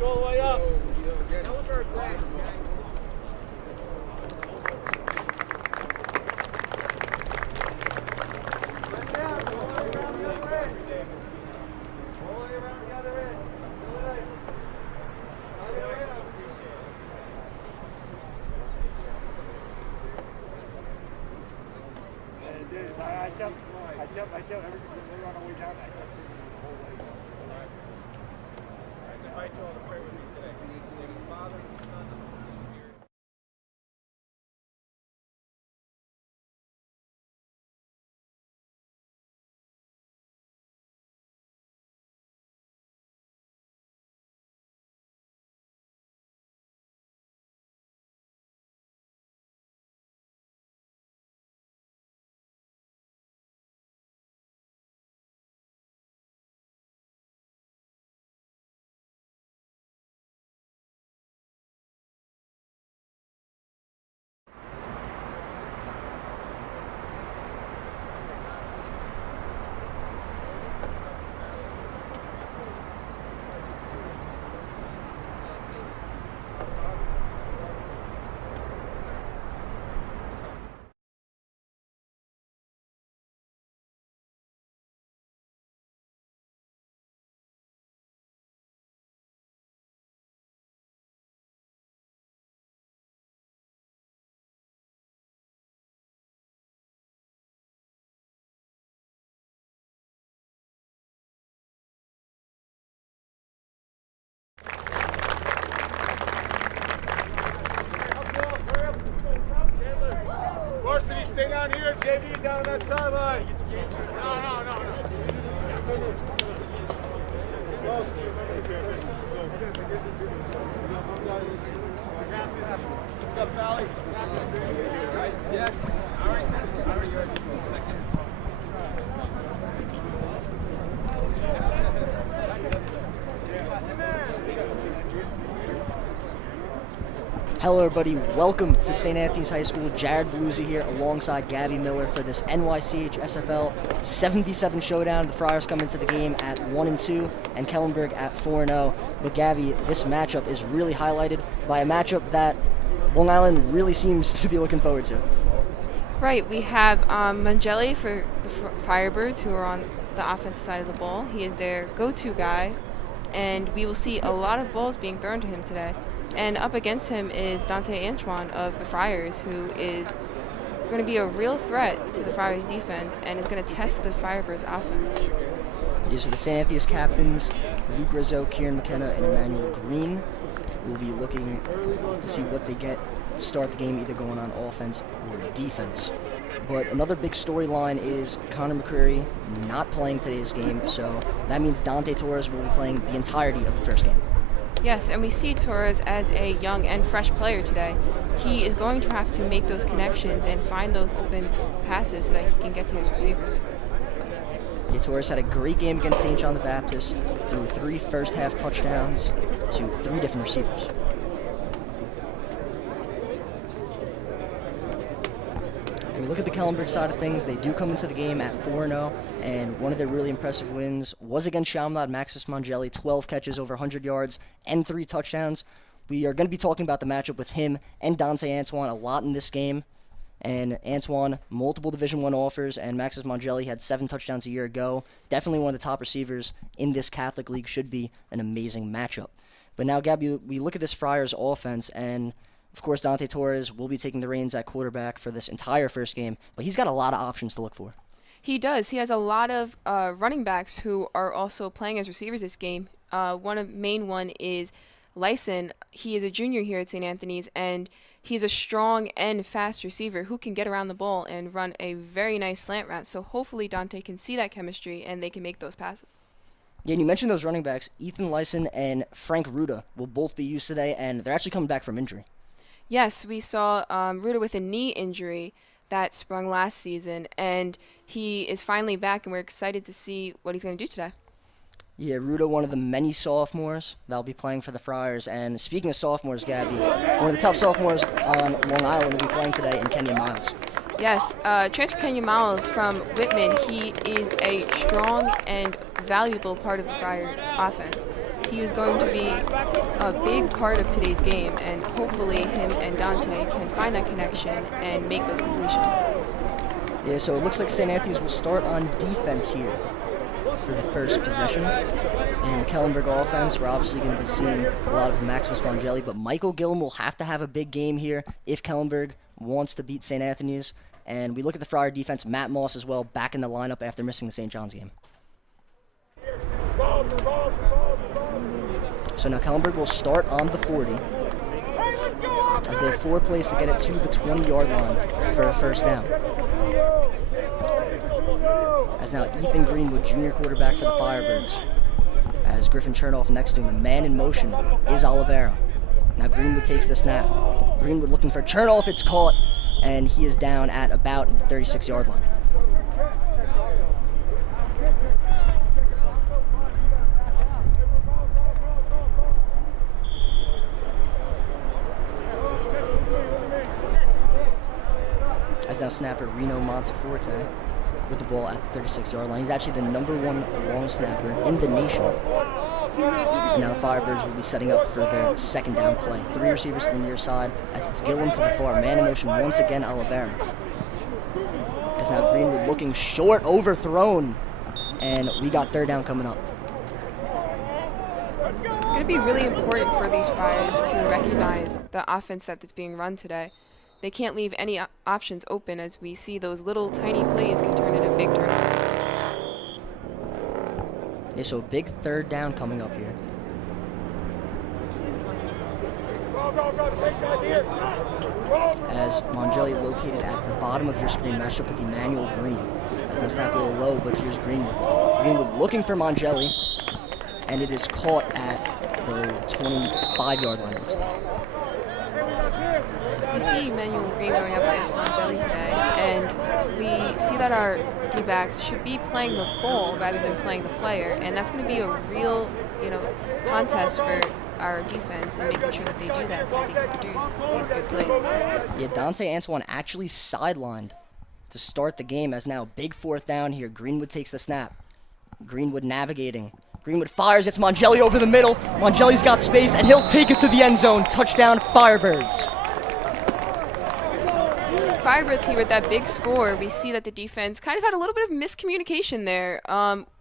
Go all the way up. Kellenberg last, okay? I kept everything. We were on our way down. I kept it the whole way. I invite you all to pray with me today. Father, Son, and Holy Spirit. Varsity, stay down here. JV down on that sideline. No. What's up, Sally? Right? Yes. I already said it. I already said it. Second. Hello everybody, welcome to St. Anthony's High School. Jared Veluzzi here alongside Gabby Miller for this NYCH SFL 7v7 showdown. The Friars come into the game at 1-2 and Kellenberg at 4-0. But Gabby, this matchup is really highlighted by a matchup that Long Island really seems to be looking forward to. Right, we have Mangelli for the Firebirds, who are on the offensive side of the ball. He is their go-to guy, and we will see a lot of balls being thrown to him today. And up against him is Dante Antoine of the Friars, who is going to be a real threat to the Friars' defense and is going to test the Firebirds' offense. These are the St. Anthony's captains, Luke Rizzo, Kieran McKenna, and Emmanuel Green. We'll be looking to see what they get to start the game, either going on offense or defense. But another big storyline is Connor McCreary not playing today's game, so that means Dante Torres will be playing the entirety of the first game. Yes, and we see Torres as a young and fresh player today. He is going to have to make those connections and find those open passes so that he can get to his receivers. Yeah, Torres had a great game against St. John the Baptist, threw 3 first-half touchdowns to 3 different receivers. And we look at the Kellenberg side of things. They do come into the game at 4-0, and one of their really impressive wins was against Chaminade. Maxis Mangelli, 12 catches, over 100 yards, and 3 touchdowns. We are going to be talking about the matchup with him and Dante Antoine a lot in this game. And Antoine, multiple Division I offers, and Maxis Mangelli had 7 touchdowns a year ago. Definitely one of the top receivers in this Catholic League. Should be an amazing matchup. But now, Gabby, we look at this Friars offense, and of course, Dante Torres will be taking the reins at quarterback for this entire first game, but he's got a lot of options to look for. He does. He has a lot of running backs who are also playing as receivers this game. Main one is Lyson. He is a junior here at St. Anthony's, and he's a strong and fast receiver who can get around the ball and run a very nice slant route. So hopefully Dante can see that chemistry and they can make those passes. Yeah, and you mentioned those running backs. Ethan Lyson and Frank Ruda will both be used today, and they're actually coming back from injury. Yes, we saw Ruda with a knee injury that sprung last season, and he is finally back, and we're excited to see what he's going to do today. Yeah, Ruda, one of the many sophomores that'll be playing for the Friars. And speaking of sophomores, Gabby, one of the top sophomores on Long Island will be playing today in Kenyon Miles. Yes, transfer Kenyon Miles from Whitman. He is a strong and valuable part of the Friar offense. he is going to be a big part of today's game, and hopefully him and Dante can find that connection and make those completions. Yeah, so it looks like St. Anthony's will start on defense here for the first possession. And Kellenberg offense, we're obviously going to be seeing a lot of Maximus Mongelli, but Michael Gillum will have to have a big game here if Kellenberg wants to beat St. Anthony's. And we look at the Friar defense, Matt Moss as well, back in the lineup after missing the St. John's game. So now Kellenberg will start on the 40, as they have 4 plays to get it to the 20-yard line for a first down. As now Ethan Greenwood, junior quarterback for the Firebirds, as Griffin Chernoff next to him. The man in motion is Oliveira. Now Greenwood takes the snap. Greenwood looking for Chernoff, it's caught, and he is down at about the 36-yard line. As now snapper Reno Monteforte with the ball at the 36-yard line. He's actually the #1 long snapper in the nation. And now the Firebirds will be setting up for their second down play. 3 receivers to the near side, as it's Gillum to the far. Man in motion once again, Oliveira. As now Greenwood looking short, overthrown. And we got third down coming up. It's going to be really important for these Friars to recognize the offense that's being run today. They can't leave any options open, as we see those little tiny plays can turn into big turnovers. Yeah, so a big third down coming up here. As Mongelli located at the bottom of your screen, matched up with Emmanuel Green. As now snap a little low, but here's Greenwood. Greenwood looking for Mongelli, and it is caught at the 25-yard line. We see Emmanuel Green going up against Mongelli today, and we see that our D-backs should be playing the ball rather than playing the player, and that's going to be a real, contest for our defense and making sure that they do that so that they can produce these good plays. Yeah, Dante Antoine actually sidelined to start the game, as now big fourth down here. Greenwood takes the snap. Greenwood navigating. Greenwood fires, it's Mongelli over the middle. Mongelli's got space, and he'll take it to the end zone. Touchdown, Firebirds. Firebirds here with that big score. We see that the defense kind of had a little bit of miscommunication there.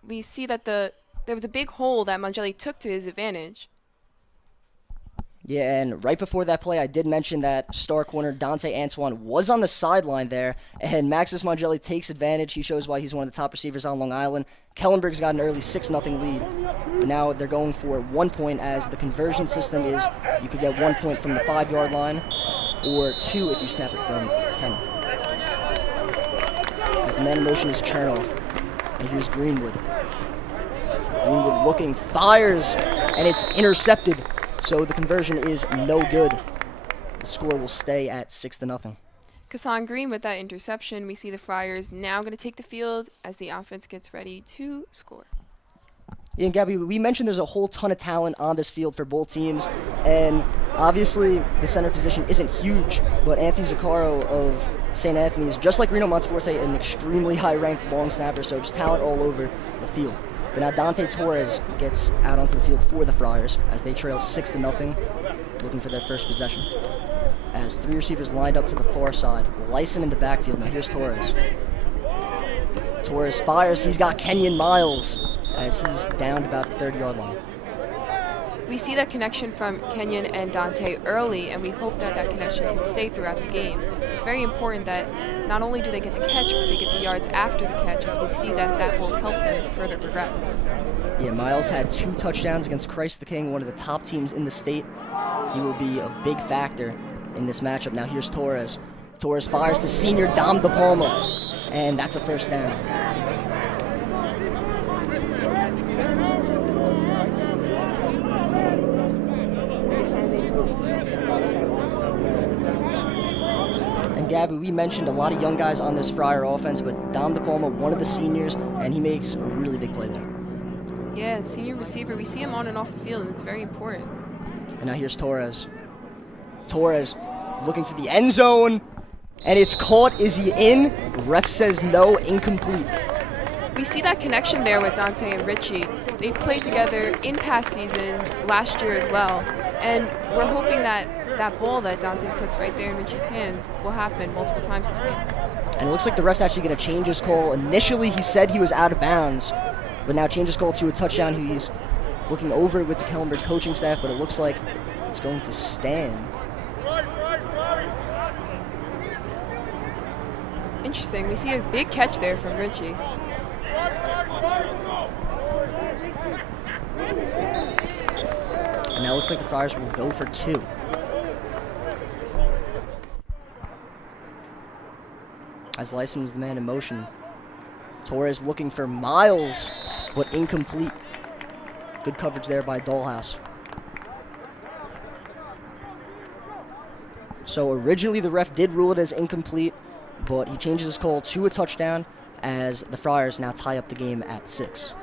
We see that there was a big hole that Mongelli took to his advantage. Yeah, and right before that play, I did mention that star corner Dante Antoine was on the sideline there, and Maximus Mongelli takes advantage. He shows why he's one of the top receivers on Long Island. Kellenberg's got an early 6-0 lead, but now they're going for 1 point, as the conversion system is you could get 1 point from the 5-yard line, or 2 if you snap it from 10. As the man in motion is Chernoff, and here's Greenwood. Greenwood looking, fires, and it's intercepted. So the conversion is no good. The score will stay at 6-0. Kassan Green with that interception. We see the Friars now going to take the field as the offense gets ready to score. Yeah, and Gabby, we mentioned there's a whole ton of talent on this field for both teams, and obviously the center position isn't huge, but Anthony Zaccaro of St. Anthony's, just like Reno Monteforte, an extremely high-ranked long snapper, so just talent all over the field. But now Dante Torres gets out onto the field for the Friars as they trail 6-0, looking for their first possession. As 3 receivers lined up to the far side, Lyson in the backfield. Now here's Torres. Torres fires. He's got Kenyon Miles as he's down about the 30-yard line. We see that connection from Kenyon and Dante early, and we hope that that connection can stay throughout the game. It's very important that not only do they get the catch, but they get the yards after the catch, as we see that that will help them further progress. Yeah, Miles had 2 touchdowns against Christ the King, one of the top teams in the state. He will be a big factor in this matchup. Now here's Torres. Torres fires to senior Dom De Palma, and that's a first down. And Gabby, we mentioned a lot of young guys on this Friar offense, but Dom De Palma, one of the seniors, and he makes a really big play there. Yeah, senior receiver. We see him on and off the field, and it's very important. And now here's Torres. Torres looking for the end zone, and it's caught. Is he in? Ref says no, incomplete. We see that connection there with Dante and Richie. They've played together in past seasons, last year as well, and we're hoping that that ball that Dante puts right there in Richie's hands will happen multiple times this game. And it looks like the ref's actually going to change his call. Initially, he said he was out of bounds, but now change his call to a touchdown. He's looking over it with the Kellenberg coaching staff, but it looks like it's going to stand. Interesting. We see a big catch there from Richie. And now it looks like the Friars will go for 2. As Lyson was the man in motion. Torres looking for Miles, but incomplete. Good coverage there by Dollhouse. So originally the ref did rule it as incomplete, but he changes his call to a touchdown as the Friars now tie up the game at 6.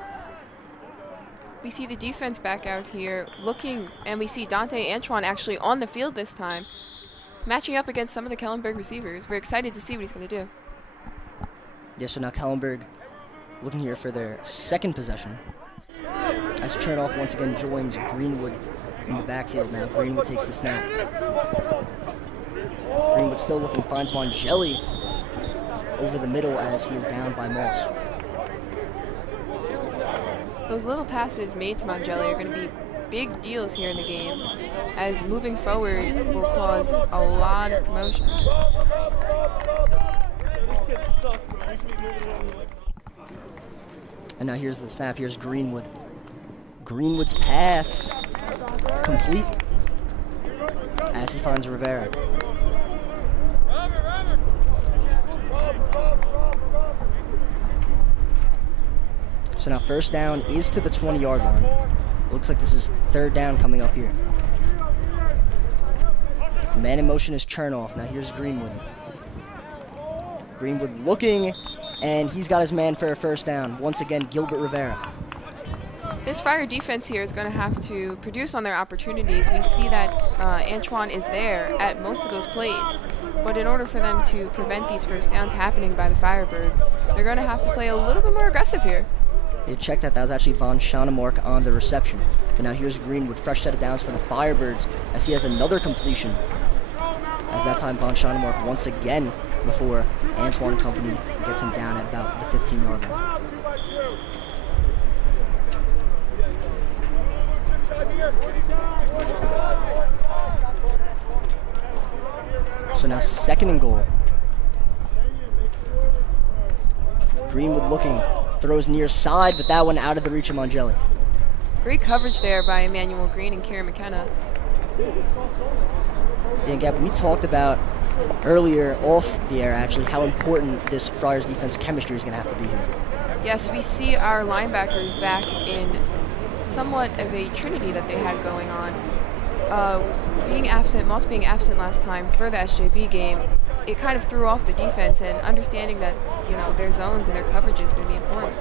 We see the defense back out here looking, and we see Dante Antoine actually on the field this time, matching up against some of the Kellenberg receivers. We're excited to see what he's going to do. Yeah, so now Kellenberg looking here for their second possession. As Chernoff once again joins Greenwood in the backfield now. Greenwood takes the snap. Greenwood still looking, finds Mongeli over the middle as he is down by Moss. Those little passes made to Mongeli are going to be big deals here in the game, as moving forward will cause a lot of commotion. And now here's the snap. Here's Greenwood. Greenwood's pass complete as he finds Rivera. So now first down is to the 20-yard line. It looks like this is third down coming up here. Man in motion is Chernoff. Now here's Greenwood. Greenwood looking, and he's got his man for a first down. Once again, Gilbert Rivera. This Friar defense here is going to have to produce on their opportunities. We see that Antoine is there at most of those plays. But in order for them to prevent these first downs happening by the Firebirds, they're going to have to play a little bit more aggressive here. They checked that. That was actually Von Schoenemark on the reception. But now here's Greenwood, fresh set of downs for the Firebirds as he has another completion. As that time Von Schoenemark once again before Antoine and company gets him down at about the 15-yard line. So now second and goal. Greenwood looking, throws near side, but that one out of the reach of Mongeli. Great coverage there by Emmanuel Green and Kieran McKenna. Yeah, Gab, we talked about earlier off the air actually how important this Friars defense chemistry is going to have to be here. Yes, we see our linebackers back in somewhat of a trinity that they had going on. Being absent, Moss being absent last time for the SJB game, it kind of threw off the defense, and understanding that, you know, their zones and their coverage is going to be important.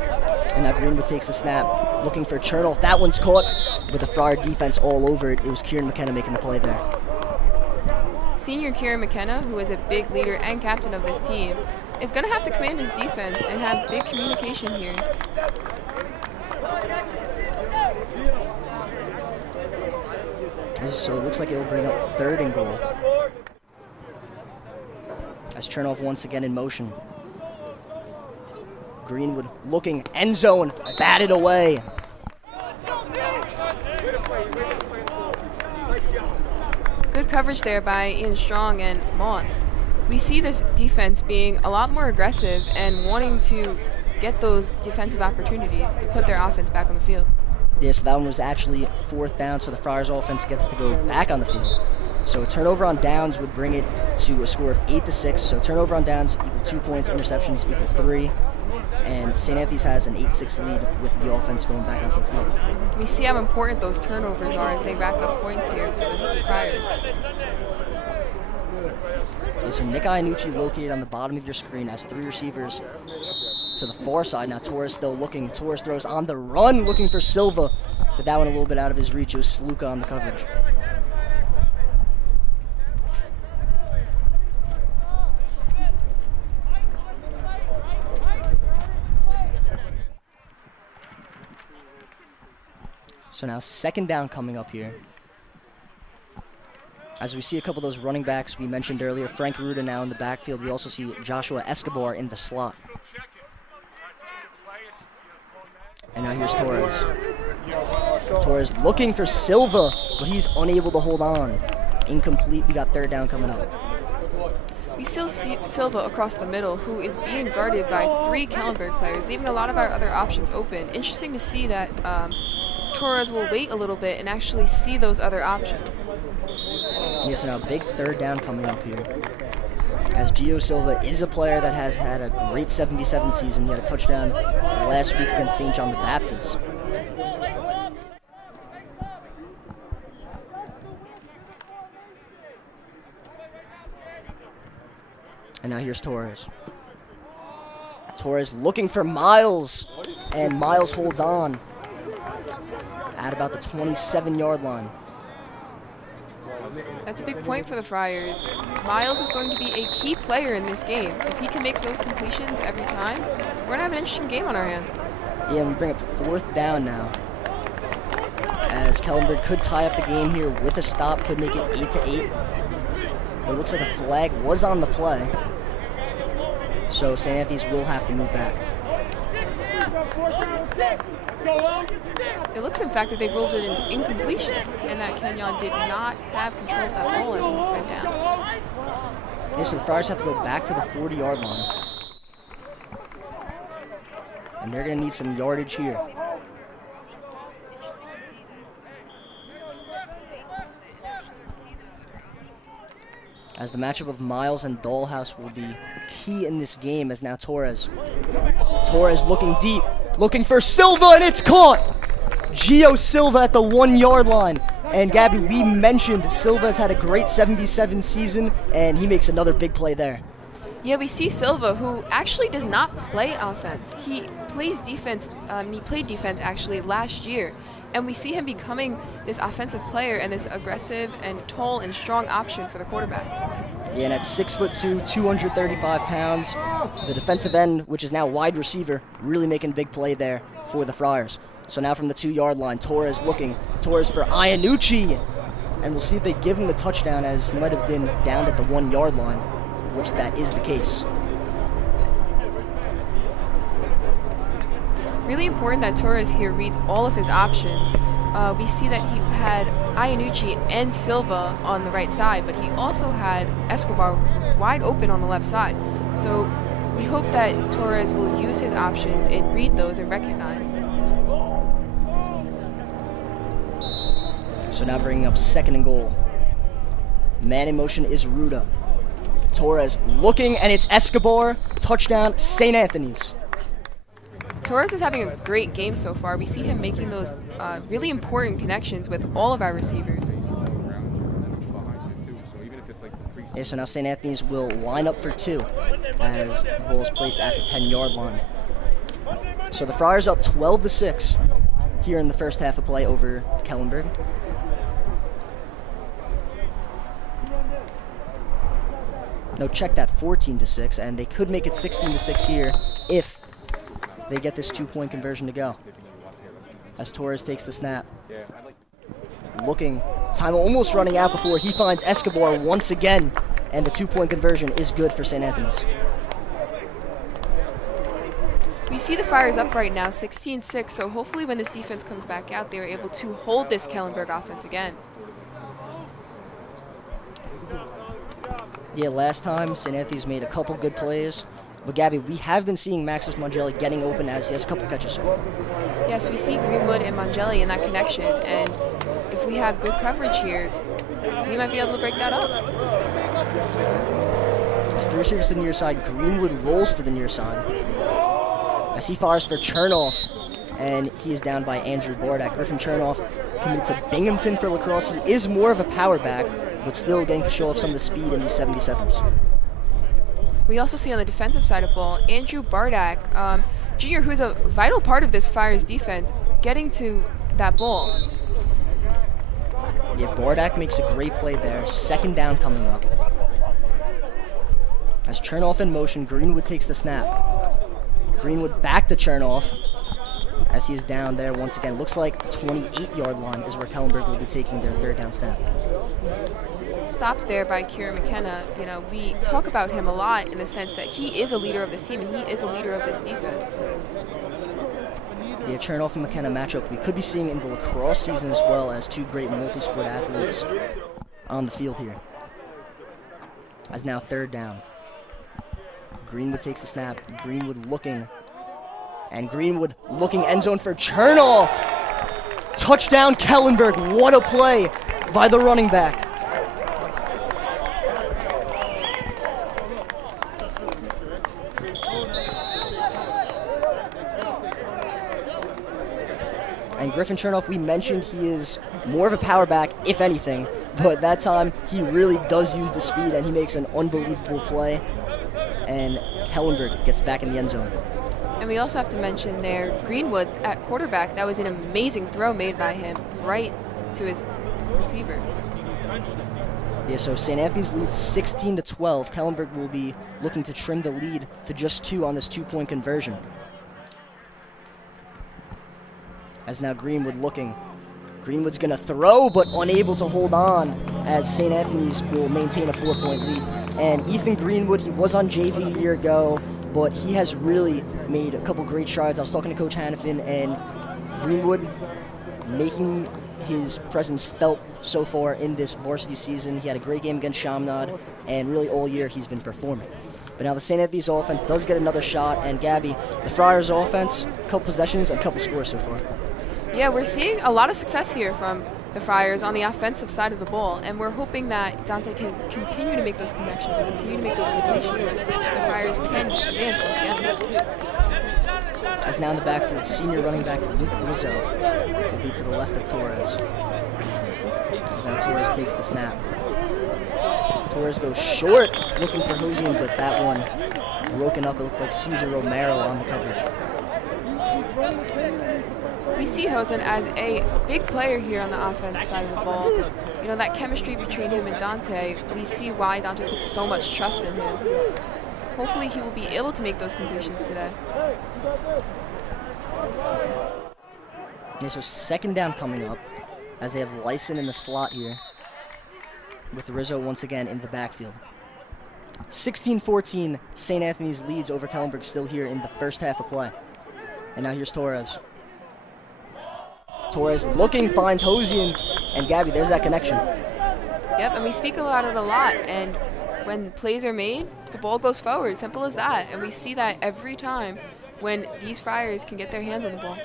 And now Greenwood takes the snap, looking for Chernoff. That one's caught with the Friar defense all over it. It was Kieran McKenna making the play there. Senior Kieran McKenna, who is a big leader and captain of this team, is going to have to command his defense and have big communication here. So it looks like it'll bring up third and goal. As Chernoff once again in motion. Greenwood looking, end zone, batted away. Good coverage there by Ian Strong and Moss. We see this defense being a lot more aggressive and wanting to get those defensive opportunities to put their offense back on the field. Yeah, so that one was actually fourth down, so the Friars offense gets to go back on the field. So a turnover on downs would bring it to a score of 8-6. So turnover on downs equal 2 points, interceptions equal 3. And St. Anthony's has an 8-6 lead with the offense going back onto the field. We see how important those turnovers are as they rack up points here for the Friars. Yeah, so Nick Iannucci located on the bottom of your screen has 3 receivers to the far side. Now Torres still looking. Torres throws on the run looking for Silva, but that one a little bit out of his reach. It was Sluka on the coverage. So now second down coming up here. As we see a couple of those running backs we mentioned earlier, Frank Ruda now in the backfield. We also see Joshua Escobar in the slot. And now here's Torres. Torres looking for Silva, but he's unable to hold on. Incomplete. We got third down coming up. We still see Silva across the middle, who is being guarded by 3 Kellenberg players, leaving a lot of our other options open. Interesting to see that Torres will wait a little bit and actually see those other options. Yes, now big third down coming up here. As Gio Silva is a player that has had a great 77 season. He had a touchdown last week against St. John the Baptist. And now here's Torres. Torres looking for Miles, and Miles holds on at about the 27-yard line. That's a big point for the Friars. Miles is going to be a key player in this game. If he can make those completions every time, we're going to have an interesting game on our hands. Yeah, and we bring up fourth down now. As Kellenberg could tie up the game here with a stop, could make it 8-8. But it looks like a flag was on the play. So St. Anthony's will have to move back. It looks, in fact, that they've ruled it an incompletion, and that Kenyon did not have control of that ball as he went down. Yeah, so the Friars have to go back to the 40-yard line. And they're going to need some yardage here. As the matchup of Miles and Dollhouse will be key in this game, as now Torres looking deep, looking for Silva, and it's caught! Gio Silva at the 1-yard line. And Gabby, we mentioned Silva's had a great 77 season, and he makes another big play there. Yeah, we see Silva, who actually does not play offense. He plays defense, he played defense actually last year. And we see him becoming this offensive player and this aggressive and tall and strong option for the quarterbacks. Yeah, and at 6'2", 235 pounds, the defensive end, which is now wide receiver, really making a big play there for the Friars. So now from the 2-yard line, Torres looking. Torres for Iannucci. And we'll see if they give him the touchdown, as he might have been down at the 1-yard line, which that is the case. Really important that Torres here reads all of his options. We see that he had Iannucci and Silva on the right side, but he also had Escobar wide open on the left side. So we hope that Torres will use his options and read those and recognize. So now bringing up second and goal. Man in motion is Ruda. Torres looking, and it's Escobar. Touchdown, St. Anthony's. Torres is having a great game so far. We see him making those really important connections with all of our receivers. Yeah, so now St. Anthony's will line up for 2 as the ball is placed at the 10-yard line. So the Friars up 12-6 here in the first half of play over Kellenberg. No, check that, 14-6, and they could make it 16-6 here if they get this 2-point conversion to go. As Torres takes the snap. Looking, time almost running out before he finds Escobar once again, and the 2-point conversion is good for St. Anthony's. We see the Friars up right now, 16-6, so hopefully when this defense comes back out, they are able to hold this Kellenberg offense again. Yeah, last time St. Anthony's made a couple good plays. But Gabby, we have been seeing Maximus Mangelli getting open as he has a couple catches so far. Yes, we see Greenwood and Mangelli in that connection, and if we have good coverage here, we might be able to break that up. As the receivers to the near side, Greenwood rolls to the near side. As he fires for Chernoff, and he is down by Andrew Bordak. Griffin Chernoff committed to Binghamton for lacrosse. He is more of a power back, but still getting to show off some of the speed in these 77s. We also see on the defensive side of the ball, Andrew Bardak, Jr., who's a vital part of this Friars defense, getting to that ball. Yeah, Bardak makes a great play there. Second down coming up. As Chernoff in motion, Greenwood takes the snap. Greenwood back to Chernoff as he Varsity is down there once again. Looks like the 28-yard line is where Kellenberg will be taking their third down snap. Stopped there by Kieran McKenna. You know, we talk about him a lot in the sense that he is a leader of this team and he is a leader of this defense. The Chernoff and McKenna matchup we could be seeing in the lacrosse season as well, as two great multi-sport athletes on the field here. As now third down. Greenwood takes the snap. Greenwood looking. And Greenwood looking end zone for Chernoff. Touchdown Kellenberg. What a play by the running back. And Griffin Chernoff, we mentioned he is more of a power back, if anything, but that time he really does use the speed and he makes an unbelievable play. And Kellenberg gets back in the end zone. And we also have to mention there, Greenwood at quarterback. That was an amazing throw made by him right to his receiver. Yeah, so St. Anthony's leads 16-12. Kellenberg will be looking to trim the lead to just 2 on this 2-point conversion. As now Greenwood looking. Greenwood's going to throw, but unable to hold on, as St. Anthony's will maintain a 4-point lead. And Ethan Greenwood, he was on JV a year ago, but he has really made a couple great strides. I was talking to Coach Hannafin, and Greenwood making his presence felt so far in this varsity season. He had a great game against Chaminade, and really all year he's been performing. But now the St. Anthony's offense does get another shot, and Gabby, the Friars offense, a couple possessions and a couple scores so far. Yeah, we're seeing a lot of success here from the Friars on the offensive side of the ball, and we're hoping that Dante can continue to make those connections and continue to make those completions, that the Friars can advance once again. As now in the backfield, senior running back Luke Rizzo will be to the left of Torres. As now Torres takes the snap. Torres goes short, looking for Hosian, but that one broken up. It looked like Cesar Romero on the coverage. We see Hosen as a big player here on the offense side of the ball. You know, that chemistry between him and Dante, we see why Dante puts so much trust in him. Hopefully he will be able to make those completions today. Yeah, so second down coming up, as they have Lyson in the slot here, with Rizzo once again in the backfield. 16-14, St. Anthony's leads over Kellenberg still here in the first half of play. And now here's Torres. Torres looking, finds Hosian, and Gabby, there's that connection. Yep, and we speak about it a lot, and when plays are made, the ball goes forward, simple as that. And we see that every time when these Friars can get their hands on the ball.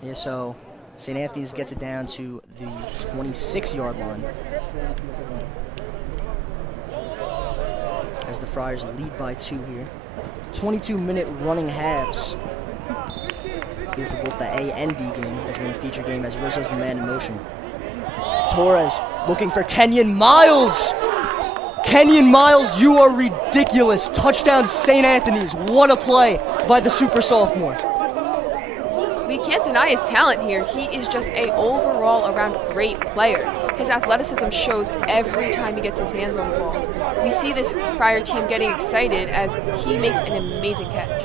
Yeah, so St. Anthony's gets it down to the 26-yard line, as the Friars lead by 2 here. 22-minute running halves here for both the A and B game, as we're in a feature game, as Rizzo's the man in motion. Torres looking for Kenyon Miles. Kenyon Miles, you are ridiculous. Touchdown St. Anthony's. What a play by the super sophomore. We can't deny his talent here. He is just a overall around great player. His athleticism shows every time he gets his hands on the ball. We see this Friar team getting excited as he makes an amazing catch.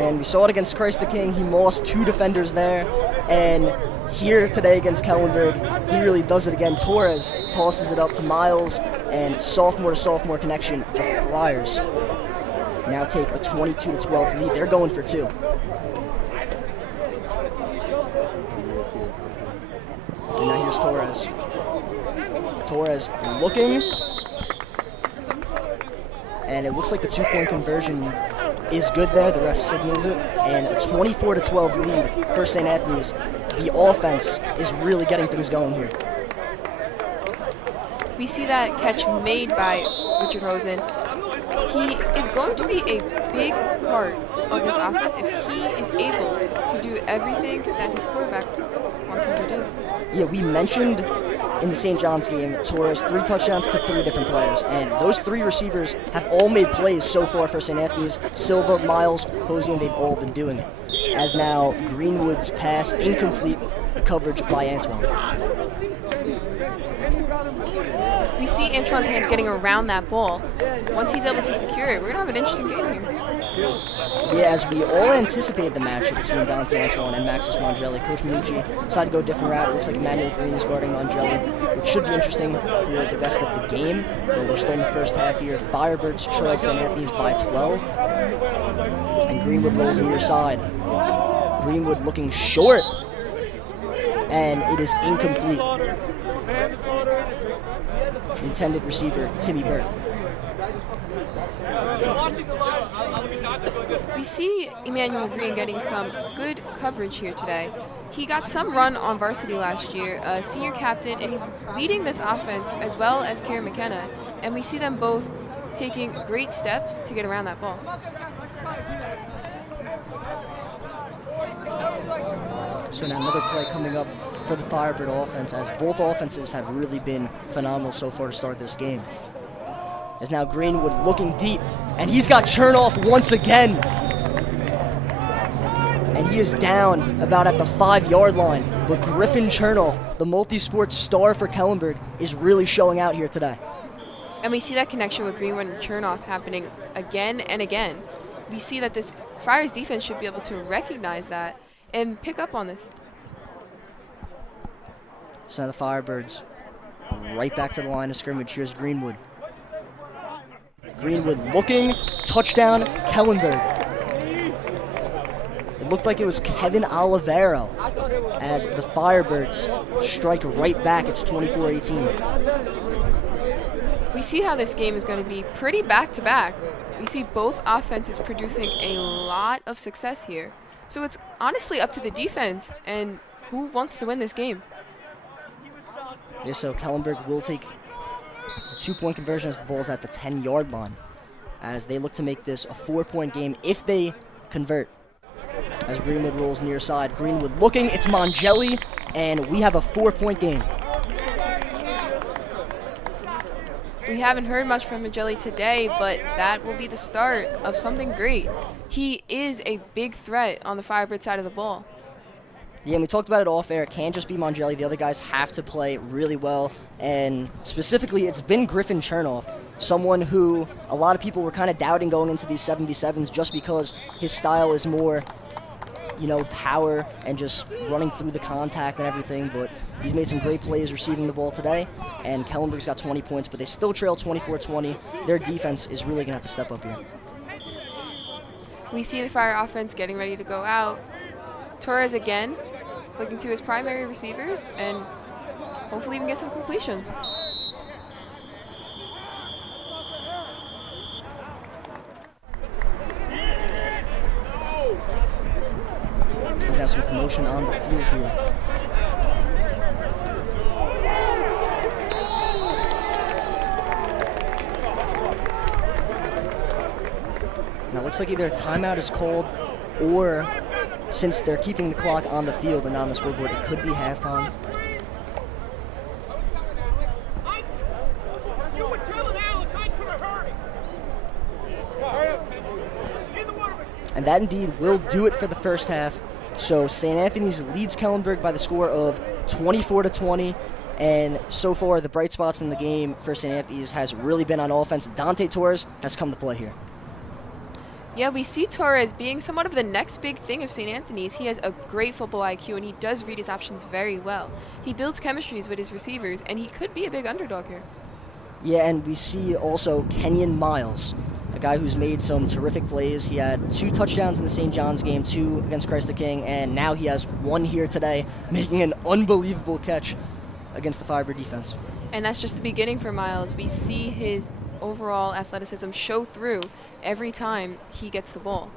And we saw it against Christ the King. He lost 2 defenders there. And here today against Kellenberg, he really does it again. Torres tosses it up to Miles, and sophomore-to-sophomore connection. The Friars now take a 22-12 lead. They're going for 2. And now here's Torres. Torres looking. And it looks like the 2-point conversion is good there. The ref signals it. And a 24-12 lead for St. Anthony's. The offense is really getting things going here. We see that catch made by Richard Hosen. He is going to be a big part of this offense if he is able to do everything that his quarterback wants him to do. Yeah, we mentioned in the St. John's game, Torres 3 touchdowns to 3 different players, and those 3 receivers have all made plays so far for St. Anthony's. Silva, Miles, Hosian, they've all been doing it. As now Greenwood's pass incomplete, coverage by Antoine. We see Antoine's hands getting around that ball. Once he's able to secure it, we're going to have an interesting game here. Yeah, as we all anticipated the matchup between Dante Antoine and Maxis Mangelli, Coach Minucci decided to go a different route. It looks like Emmanuel Green is guarding Mangelli, which should be interesting for the rest of the game. But we're still in the first half here. Firebirds trail St. Anthony's by 12. And Greenwood rolls near side. Greenwood looking short. And it is incomplete. Intended receiver, Timmy Burke. We see Emmanuel Green getting some good coverage here today. He got some run on varsity last year, senior captain, and he's leading this offense as well as Kieran McKenna. And we see them both taking great steps to get around that ball. So now another play coming up for the Firebird offense, as both offenses have really been phenomenal so far to start this game. As now Greenwood looking deep, and he's got Chernoff once again. And he is down about at the 5-yard line. But Griffin Chernoff, the multi-sport star for Kellenberg, is really showing out here today. And we see that connection with Greenwood and Chernoff happening again and again. We see that this Friars defense should be able to recognize that and pick up on this. So now the Firebirds right back to the line of scrimmage. Here's Greenwood. Greenwood looking, touchdown, Kellenberg. It looked like it was Kevin Olivero as the Firebirds strike right back. It's 24-18. We see how this game is going to be pretty back-to-back. We see both offenses producing a lot of success here. So it's honestly up to the defense and who wants to win this game. Yeah, so Kellenberg will take the 2-point conversion as the ball's at the 10-yard line, as they look to make this a 4-point game if they convert. As Greenwood rolls near side, Greenwood looking, it's Mangelli, and we have a 4-point game. We haven't heard much from Mangelli today, but that will be the start of something great. He is a big threat on the Firebird side of the ball. Yeah, and we talked about it off air. It can't just be Mangelli. The other guys have to play really well. And specifically, it's been Griffin Chernoff, someone who a lot of people were kind of doubting going into these 7v7s just because his style is more, you know, power and just running through the contact and everything. But he's made some great plays receiving the ball today. And Kellenberg's got 20 points, but they still trail 24-20. Their defense is really going to have to step up here. We see the Fire offense getting ready to go out. Torres again, looking to his primary receivers, and hopefully even get some completions. He's got some commotion on the field here. Now it looks like either a timeout is called, or since they're keeping the clock on the field and not on the scoreboard, it could be halftime. And that indeed will do it for the first half. So St. Anthony's leads Kellenberg by the score of 24-20. And so far, the bright spots in the game for St. Anthony's has really been on offense. Dante Torres has come to play here. Yeah, we see Torres being somewhat of the next big thing of St. Anthony's. He has a great football IQ, and he does read his options very well. He builds chemistries with his receivers, and he could be a big underdog here. Yeah, and we see also Kenyon Miles, a guy who's made some terrific plays. He had 2 touchdowns in the St. John's game, 2 against Christ the King, and now he has 1 here today, making an unbelievable catch against the Firebird defense. And that's just the beginning for Miles. We see his overall athleticism show through every time he gets the ball.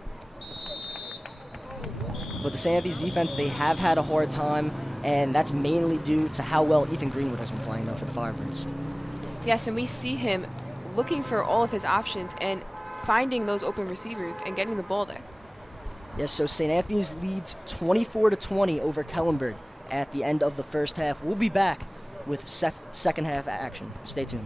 But the St. Anthony's defense, they have had a hard time, and that's mainly due to how well Ethan Greenwood has been playing, though, for the Firebirds. Yes, and we see him looking for all of his options and finding those open receivers and getting the ball there. Yes, so St. Anthony's leads 24-20 over Kellenberg at the end of the first half. We'll be back with second half action. Stay tuned.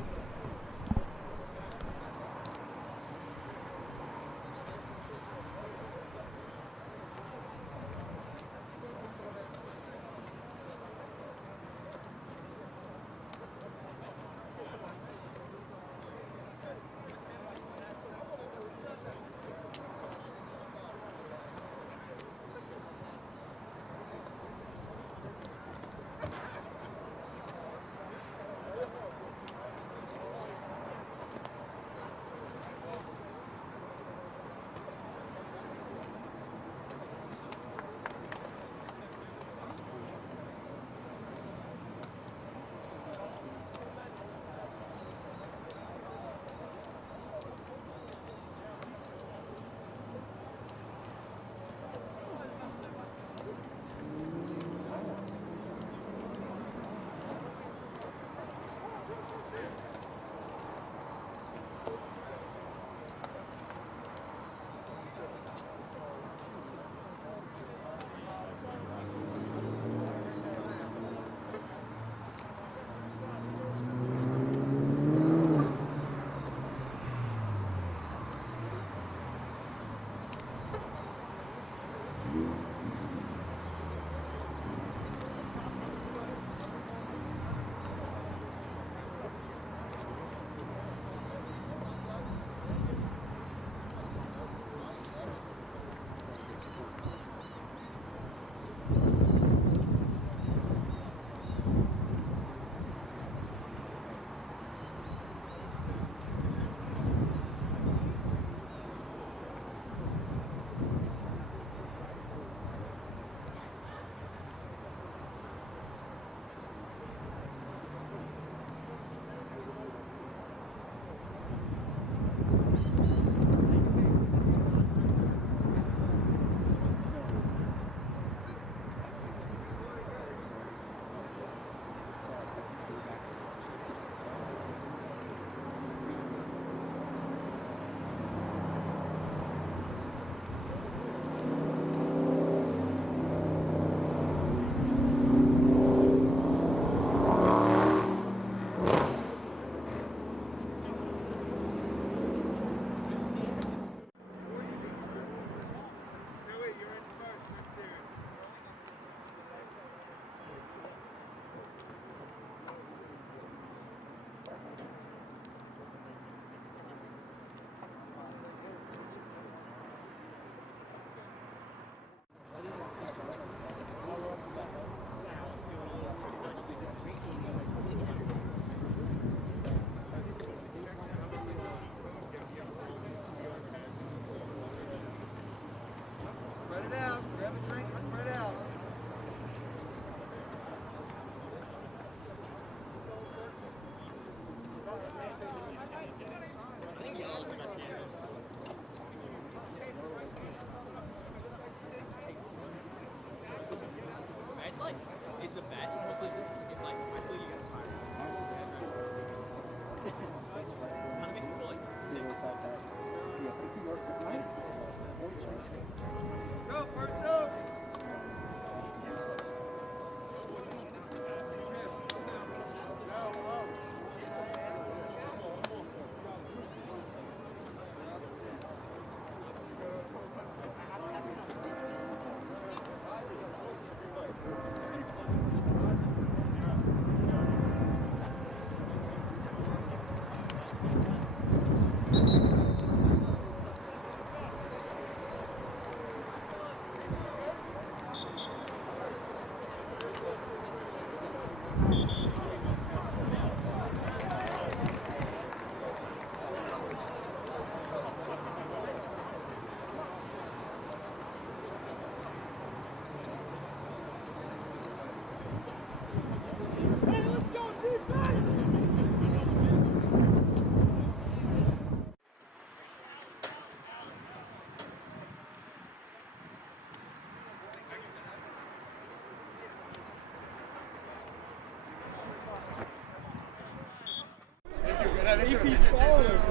AP scholar.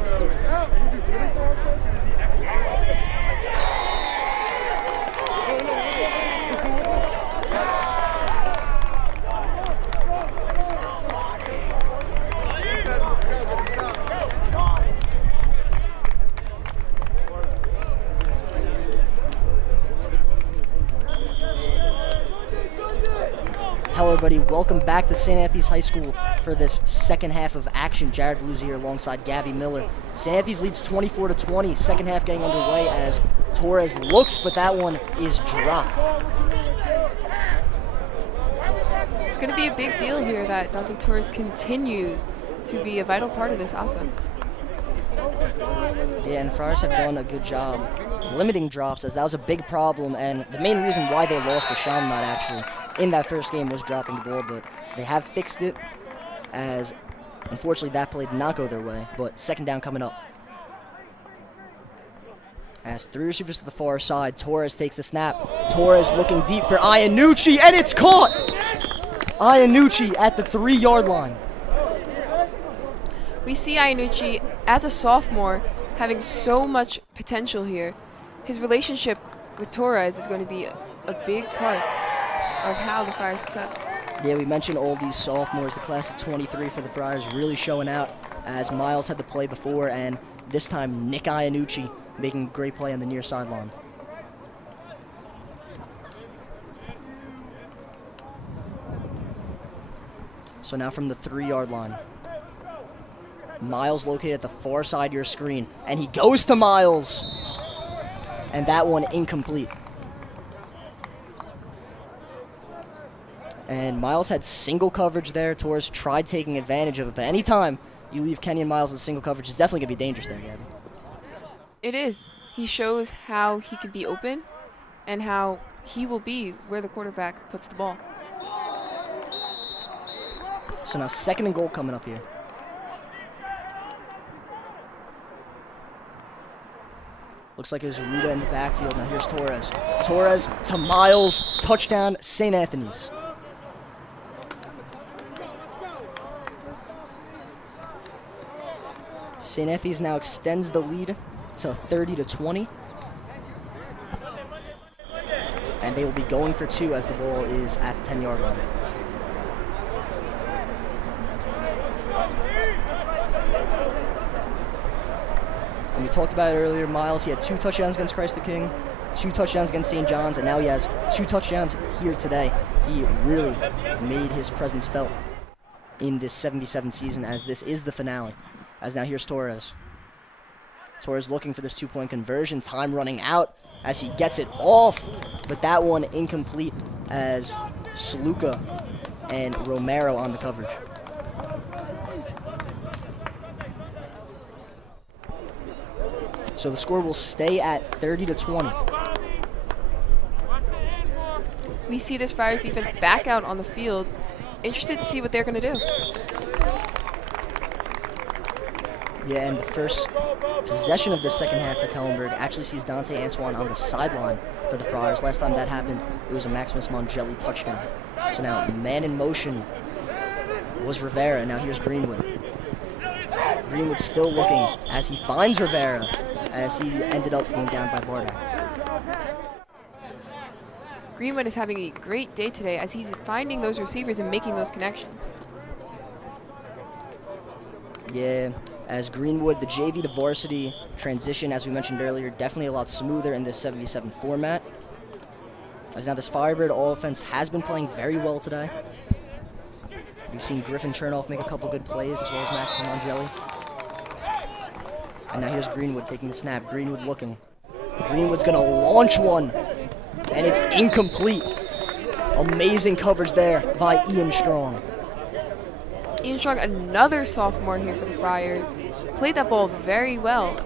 Hello everybody, welcome back to St. Anthony's High School for this second half of action. Jared Veluzzi here alongside Gabby Miller. St. Anthony's leads 24-20, second half getting underway as Torres looks, but that one is dropped. It's going to be a big deal here that Dante Torres continues to be a vital part of this offense. Yeah, and the Friars have done a good job limiting drops, as that was a big problem, and the main reason why they lost to Chaminade actually in that first game was dropping the ball, but they have fixed it, as unfortunately that play did not go their way. But second down coming up. As three receivers to the far side, Torres takes the snap. Torres looking deep for Iannucci, and it's caught! Iannucci at the 3-yard line. We see Iannucci as a sophomore having so much potential here. His relationship with Torres is going to be a big part of how the Friars' success. Yeah, we mentioned all these sophomores, the class of 23 for the Friars really showing out, as Miles had the play before, and this time Nick Iannucci making a great play on the near sideline. So now from the 3-yard line, Miles located at the far side of your screen, and he goes to Miles, and that one incomplete. And Miles had single coverage there. Torres tried taking advantage of it, but anytime you leave Kenyon Miles in single coverage, it's definitely going to be dangerous there, Gabby. It is. He shows how he can be open and how he will be where the quarterback puts the ball. So now second and goal coming up here. Looks like there's Ruda in the backfield. Now here's Torres. Torres to Miles. Touchdown, St. Anthony's. St. Anthony's now extends the lead to 30-20. And they will be going for two as the ball is at the 10-yard line. And we talked about it earlier, Miles, he had 2 touchdowns against Christ the King, 2 touchdowns against St. John's, and now he has 2 touchdowns here today. He really made his presence felt in this 77 season, as this is the finale. As now here's Torres. Torres looking for this 2-point conversion, time running out as he gets it off, but that one incomplete as Sluka and Romero on the coverage. So the score will stay at 30-20. We see this Friars defense back out on the field. Interested to see what they're going to do. Yeah, and the first possession of the second half for Kellenberg actually sees Dante Antoine on the sideline for the Friars. Last time that happened, it was a Maximus Mongelli touchdown. So now man in motion was Rivera, and now here's Greenwood. Greenwood still looking as he finds Rivera, as he ended up being down by Bardak. Greenwood is having a great day today as he's finding those receivers and making those connections. Yeah, as Greenwood, the JV to varsity transition, as we mentioned earlier, definitely a lot smoother in this 77 format. As now this Firebird offense has been playing very well today. We've seen Griffin Chernoff make a couple good plays, as well as Maximus Mongelli. And now here's Greenwood taking the snap. Greenwood looking. Greenwood's going to launch one, and it's incomplete. Amazing coverage there by Ian Strong. Ian Strong, another sophomore here for the Friars, played that ball very well.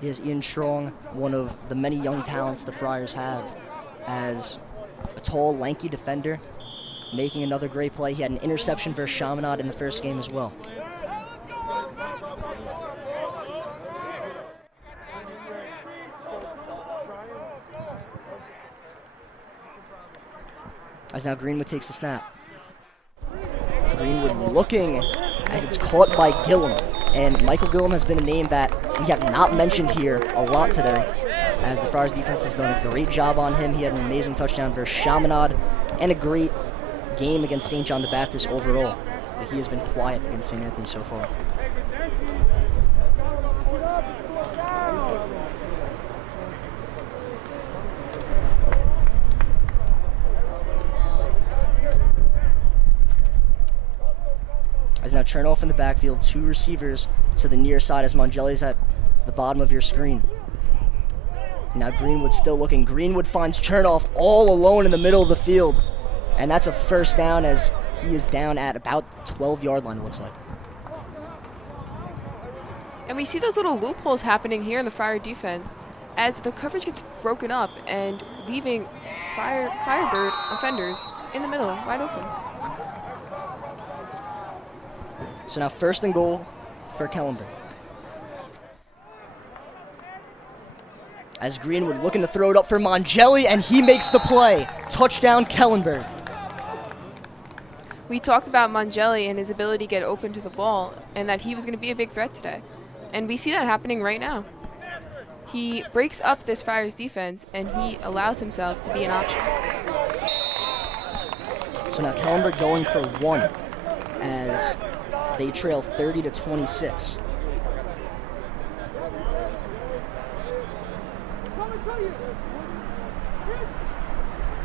Yes, Ian Strong, one of the many young talents the Friars have, as a tall, lanky defender, making another great play. He had an interception versus Chaminade in the first game as well. As now Greenwood takes the snap. Greenwood looking as it's caught by Gillum. And Michael Gillum has been a name that we have not mentioned here a lot today, as the Friars defense has done a great job on him. He had an amazing touchdown versus Chaminade and a great game against St. John the Baptist overall. But he has been quiet against St. Anthony so far. As now Chernoff in the backfield, 2 receivers to the near side as Mongelli's at the bottom of your screen. Now Greenwood still looking. Greenwood finds Chernoff all alone in the middle of the field. And that's a first down as he is down at about 12-yard line, it looks like. And we see those little loopholes happening here in the Friar defense as the coverage gets broken up and leaving Firebird offenders in the middle, wide open. So now 1st and goal for Kellenberg. As Greenwood looking to throw it up for Mongelli, and he makes the play. Touchdown, Kellenberg. We talked about Mongelli and his ability to get open to the ball and that he was going to be a big threat today. And we see that happening right now. He breaks up this Friars defense, and he allows himself to be an option. So now Kellenberg going for 1 as they trail 30-26.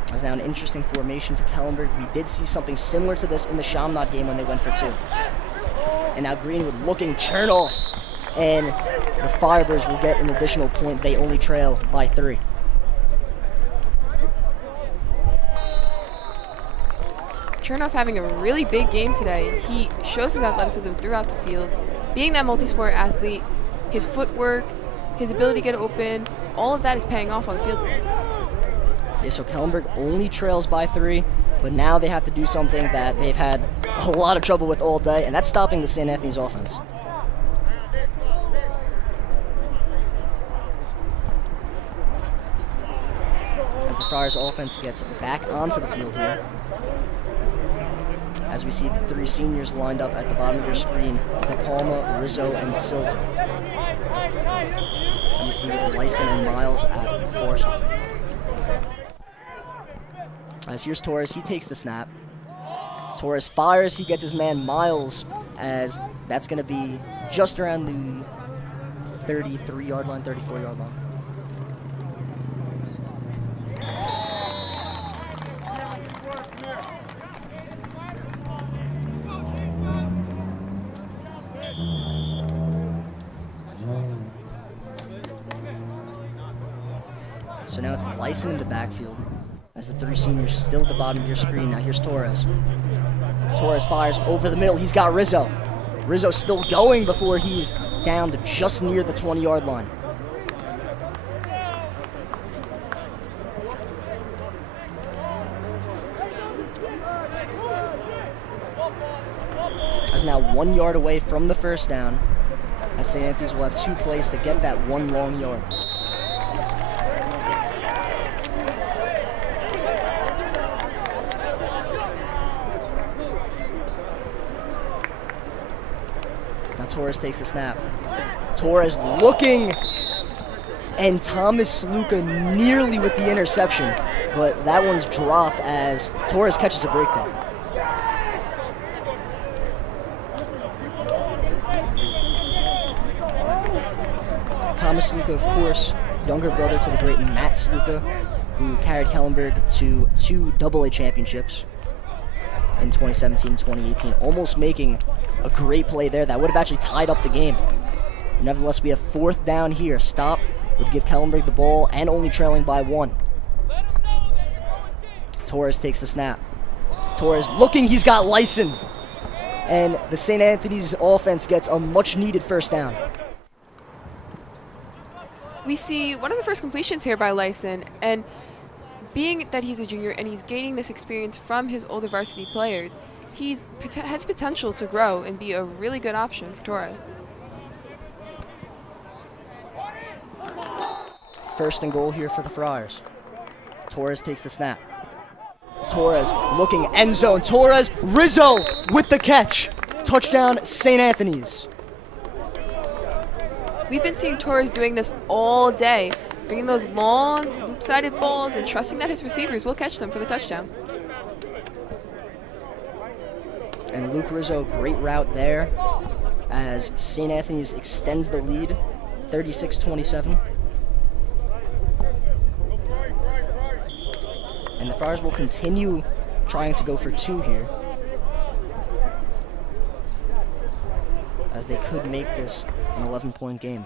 That's now an interesting formation for Kellenberg. We did see something similar to this in the Chaminade game when they went for 2. And now Greenwood looking, Chernoff, and the Firebirds will get an additional point. They only trail by 3. Chernoff having a really big game today. He shows his athleticism throughout the field. Being that multi-sport athlete, his footwork, his ability to get open, all of that is paying off on the field today. Yeah, so Kellenberg only trails by 3, but now they have to do something that they've had a lot of trouble with all day, and that's stopping the St. Anthony's offense. As the Friars offense gets back onto the field here, as we see the 3 seniors lined up at the bottom of your screen, De Palma, Rizzo, and Silva. And we see Lyson and Miles at the far side. As here's Torres, he takes the snap. Torres fires, he gets his man Miles, as that's going to be just around the 33-yard line, 34-yard line. So now it's Lyson in the backfield as the 3 seniors still at the bottom of your screen. Now here's Torres. Torres fires over the middle. He's got Rizzo. Rizzo still going before he's down to just near the 20-yard line. As now 1 yard away from the first down, as St. Anthony's will have 2 plays to get that 1 long yard. Now Torres takes the snap. Torres looking, and Thomas Sluka nearly with the interception, but that one's dropped as Torres catches a break there. Thomas Sluka, of course, younger brother to the great Matt Sluka, who carried Kellenberg to 2 AA championships in 2017 and 2018, almost making a great play there that would have actually tied up the game. Nevertheless, we have 4th down here. Stop would give Kellenberg the ball and only trailing by 1. Torres takes the snap. Torres looking, he's got Lyson. And the St. Anthony's offense gets a much-needed first down. We see one of the first completions here by Lyson, and being that he's a junior and he's gaining this experience from his older varsity players, he has potential to grow and be a really good option for Torres. 1st and goal here for the Friars. Torres takes the snap. Torres looking, end zone. Torres, Rizzo with the catch. Touchdown, St. Anthony's. We've been seeing Torres doing this all day, bringing those long, loop-sided balls and trusting that his receivers will catch them for the touchdown. And Luke Rizzo, great route there as St. Anthony's extends the lead, 36-27. And the Friars will continue trying to go for 2 here, as they could make this an 11-point game.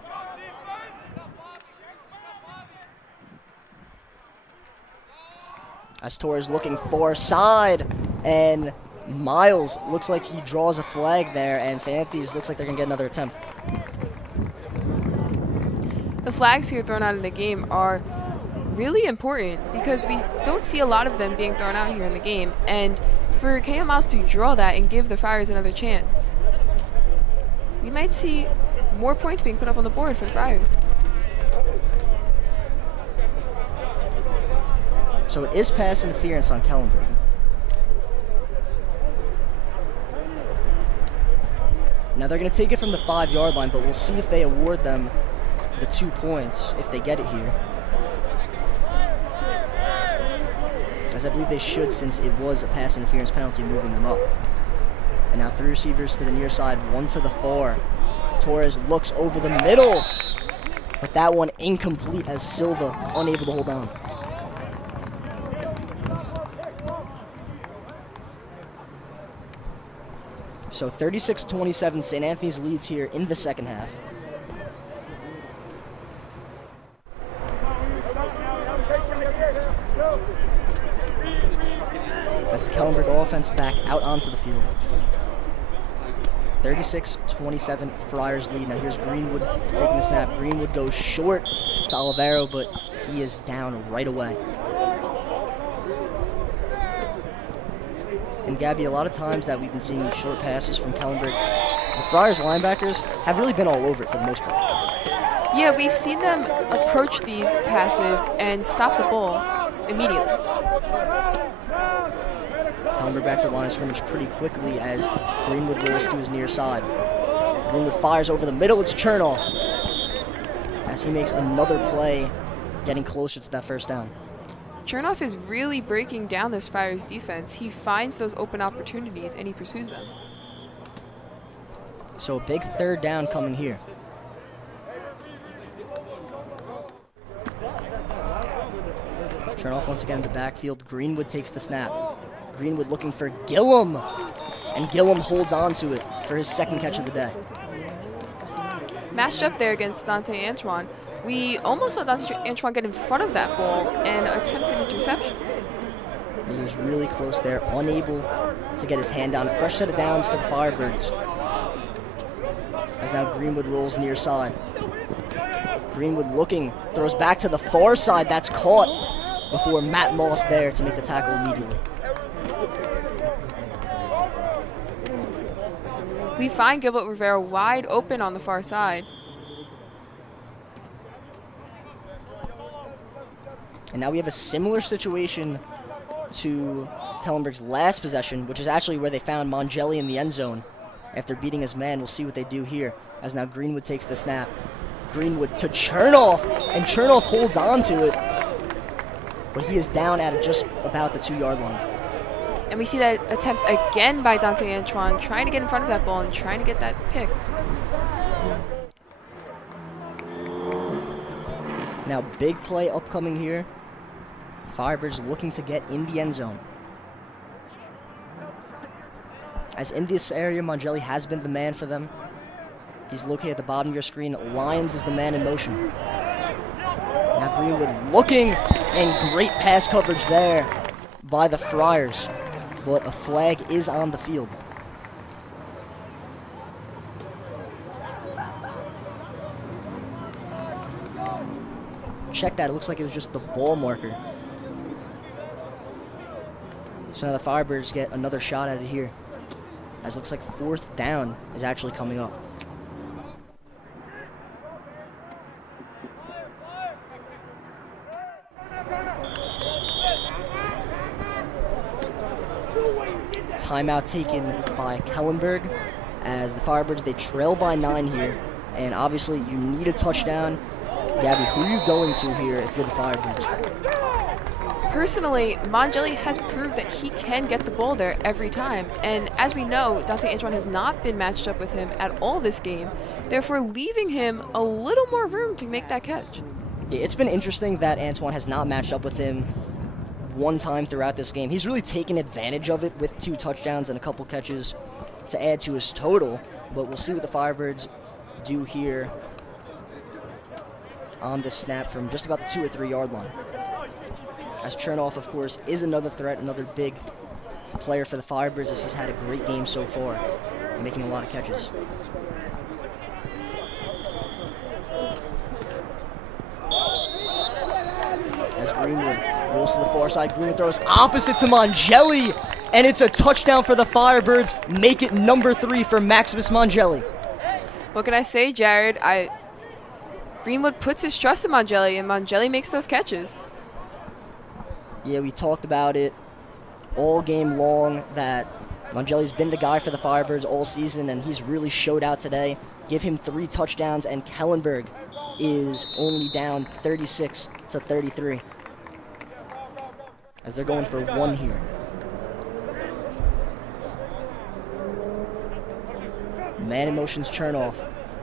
As Torres looking far side, and Miles looks like he draws a flag there, and St. Anthony's looks like they're going to get another attempt. The flags here thrown out in the game are really important because we don't see a lot of them being thrown out here in the game, and for KM Miles to draw that and give the Friars another chance, we might see more points being put up on the board for the Friars. So it is pass interference on Kellenberg. Now they're going to take it from the 5-yard line, but we'll see if they award them the 2 points if they get it here. As I believe they should, since it was a pass interference penalty moving them up. And now 3 receivers to the near side, 1 to the far. Torres looks over the middle, but that one incomplete as Silva unable to hold on. So 36-27, St. Anthony's leads here in the second half. As the Kellenberg offense back out onto the field. 36-27, Friars lead. Now here's Greenwood taking the snap. Greenwood goes short to Olivero, but he is down right away. And Gabby, a lot of times that we've been seeing these short passes from Kellenberg, the Friars linebackers have really been all over it for the most part. Yeah, we've seen them approach these passes and stop the ball immediately. Kellenberg back to the line of scrimmage pretty quickly as Greenwood rolls to his near side. Greenwood fires over the middle. It's Chernoff as he makes another play, getting closer to that first down. Chernoff is really breaking down this Friars defense. He finds those open opportunities and he pursues them. So a big 3rd down coming here. Chernoff once again in the backfield. Greenwood takes the snap. Greenwood looking for Gillum, and Gillum holds on to it for his 2nd catch of the day. Matched up there against Dante Antoine, we almost saw Dante Antoine get in front of that ball and attempt an interception. He was really close there, unable to get his hand on it. Fresh set of downs for the Firebirds. As now Greenwood rolls near side. Greenwood looking, throws back to the far side. That's caught before Matt Moss there to make the tackle immediately. We find Gilbert Rivera wide open on the far side. And now we have a similar situation to Kellenberg's last possession, which is actually where they found Mongelli in the end zone after beating his man. We'll see what they do here as now Greenwood takes the snap. Greenwood to Chernoff, and Chernoff holds on to it, but he is down at just about the 2-yard line. And we see that attempt again by Dante Antoine, trying to get in front of that ball and trying to get that pick. Now big play upcoming here. Firebirds looking to get in the end zone. As in this area, Mongelli has been the man for them. He's located at the bottom of your screen. Lyons is the man in motion. Now Greenwood looking, and great pass coverage there by the Friars. But a flag is on the field. Check that, it looks like it was just the ball marker. So now the Firebirds get another shot at it here, as it looks like 4th down is actually coming up. timeout taken by Kellenberg as the Firebirds, they trail by 9 here. And obviously, you need a touchdown. Gabby, who are you going to here if you're the Firebirds? Personally, Mongelli has proved that he can get the ball there every time. And as we know, Dante Antoine has not been matched up with him at all this game, therefore leaving him a little more room to make that catch. Yeah, it's been interesting that Antoine has not matched up with him one time throughout this game. He's really taken advantage of it with 2 touchdowns and a couple catches to add to his total. But we'll see what the Firebirds do here on this snap from just about the 2 or 3 yard line. As Chernoff, of course, is another threat, another big player for the Firebirds. This has had a great game so far, making a lot of catches. As Greenwood rolls to the far side, Greenwood throws opposite to Mongelli, and it's a touchdown for the Firebirds. Make it number 3 for Maximus Mongelli. What can I say, Jared? Greenwood puts his trust in Mongelli, and Mongelli makes those catches. Yeah, we talked about it all game long that Mongelli's been the guy for the Firebirds all season, and he's really showed out today. Give him 3 touchdowns, and Kellenberg is only down 36-33 as they're going for 1 here. Man in motion's Chernoff.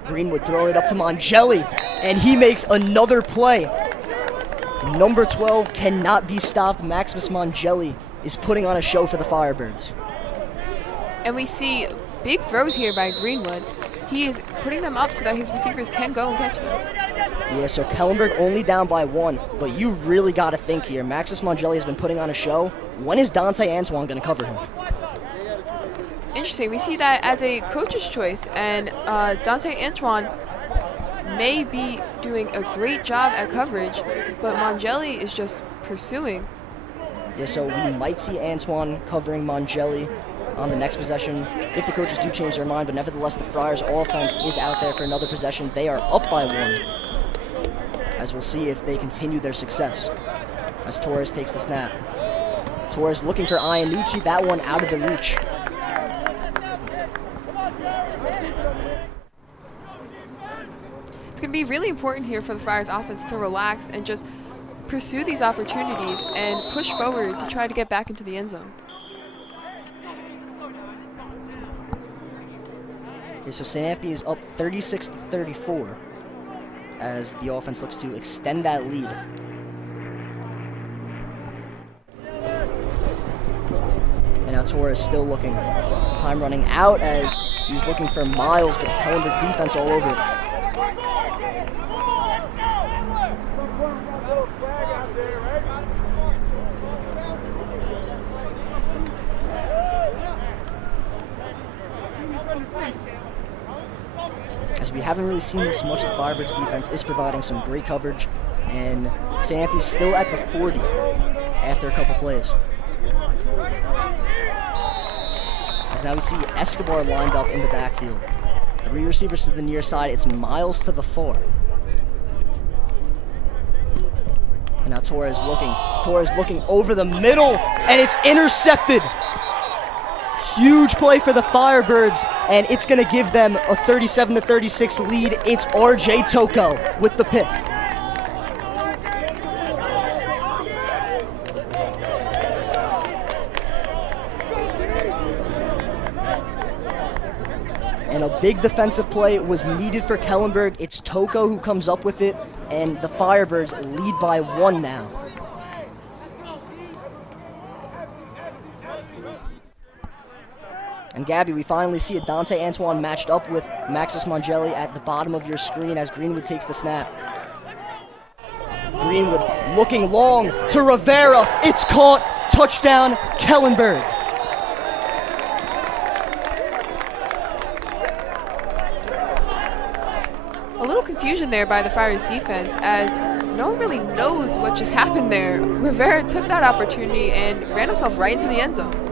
Greenwood throwing it up to Mongelli, and he makes another play. Number 12 cannot be stopped. Maximus Mongelli is putting on a show for the Firebirds. And we see big throws here by Greenwood. He is putting them up so that his receivers can go and catch them. Yeah, so Kellenberg only down by 1, but you really got to think here. Maximus Mongelli has been putting on a show. When is Dante Antoine going to cover him? Interesting. We see that as a coach's choice, and Dante Antoine may be doing a great job at coverage, but Mongelli is just pursuing. Yeah, so we might see Antoine covering Mongelli on the next possession if the coaches do change their mind, but nevertheless the Friars offense is out there for another possession. They are up by 1, as we'll see if they continue their success as Torres takes the snap. Torres looking for Iannucci, that one out of the reach. It's going to be really important here for the Friars offense to relax and just pursue these opportunities and push forward to try to get back into the end zone. Okay, so St. Anthony is up 36-34 as the offense looks to extend that lead. And now Torres still looking. Time running out as he was looking for Miles, but the Kellenberg defense all over it. As we haven't really seen this much, the Firebirds defense is providing some great coverage, and St. Anthony's still at the 40 after a couple plays. As now we see Escobar lined up in the backfield. 3 receivers to the near side, it's Miles to the far. And now Torres looking over the middle, and it's intercepted. Huge play for the Firebirds, and it's going to give them a 37-36 lead. It's RJ Toko with the pick. And a big defensive play was needed for Kellenberg. It's Toko who comes up with it, and the Firebirds lead by 1 now. And Gabby, we finally see a Dante Antoine matched up with Maximus Mongelli at the bottom of your screen as Greenwood takes the snap. Greenwood looking long to Rivera. It's caught. Touchdown, Kellenberg. A little confusion there by the Friars defense as no one really knows what just happened there. Rivera took that opportunity and ran himself right into the end zone.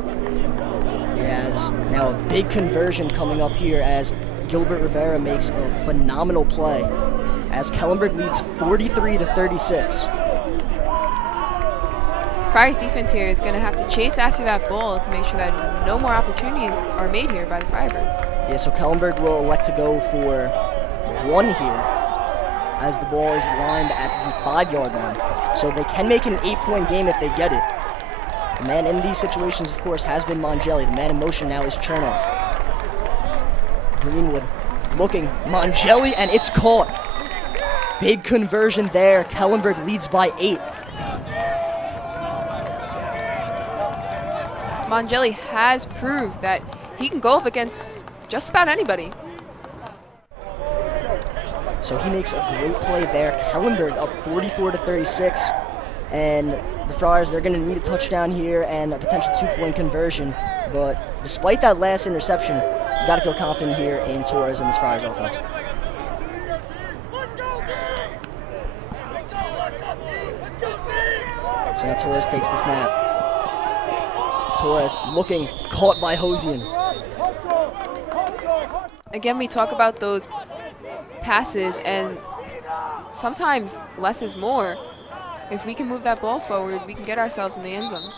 As now a big conversion coming up here as Gilbert Rivera makes a phenomenal play as Kellenberg leads 43-36. Friars defense here is going to have to chase after that ball to make sure that no more opportunities are made here by the Firebirds. Yeah, so Kellenberg will elect to go for 1 here as the ball is lined at the 5-yard line. So they can make an 8-point game if they get it. The man in these situations, of course, has been Mongelli. The man in motion now is Chernoff. Greenwood looking, Mongelli, and it's caught. Big conversion there. Kellenberg leads by 8. Mongelli has proved that he can go up against just about anybody. So he makes a great play there. Kellenberg up 44-36. And the Friars, they're going to need a touchdown here and a potential 2-point conversion. But despite that last interception, you got to feel confident here in Torres and this Friars offense. So now Torres takes the snap. Torres looking, caught by Hosian. Again, we talk about those passes, and sometimes less is more. If we can move that ball forward, we can get ourselves in the end zone.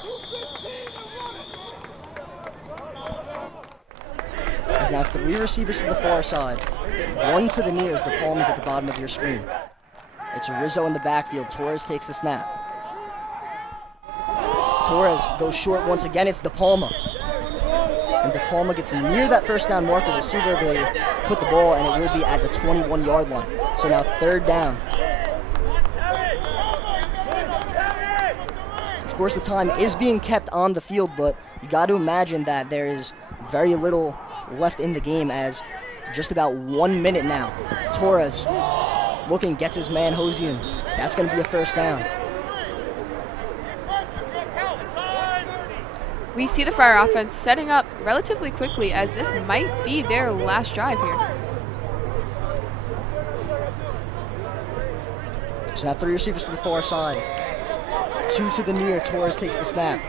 There's now 3 receivers to the far side. 1 to the near as the palm is at the bottom of your screen. It's Rizzo in the backfield. Torres takes the snap. Torres goes short once again. It's De Palma. And De Palma gets near that first down marker. We'll see where they put the ball, and it will be at the 21-yard line. So now 3rd down. Of course, the time is being kept on the field, but you got to imagine that there is very little left in the game as just about 1 minute now. Torres looking, gets his man Hosian. That's going to be a 1st down. We see the Friar offense setting up relatively quickly as this might be their last drive here. So now 3 receivers to the far side. 2 to the near. Torres takes the snap.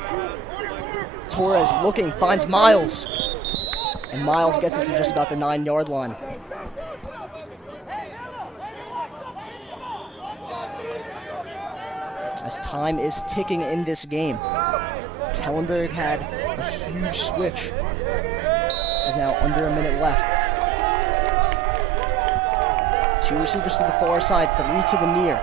Torres looking, finds Miles. And Miles gets it to just about the 9-yard line. As time is ticking in this game, Kellenberg had a huge switch. There's now under a minute left. 2 receivers to the far side, 3 to the near.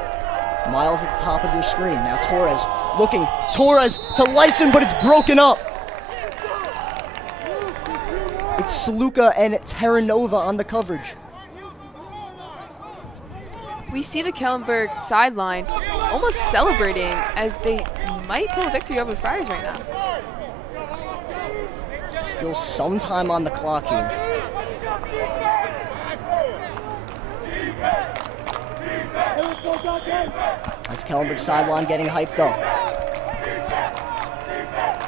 Miles at the top of your screen. Now Torres looking. Torres to Lyson, but it's broken up. It's Saluka and Terranova on the coverage. We see the Kellenberg sideline almost celebrating as they might pull a victory over the Friars right now. Still some time on the clock here. As Kellenberg sideline getting hyped up.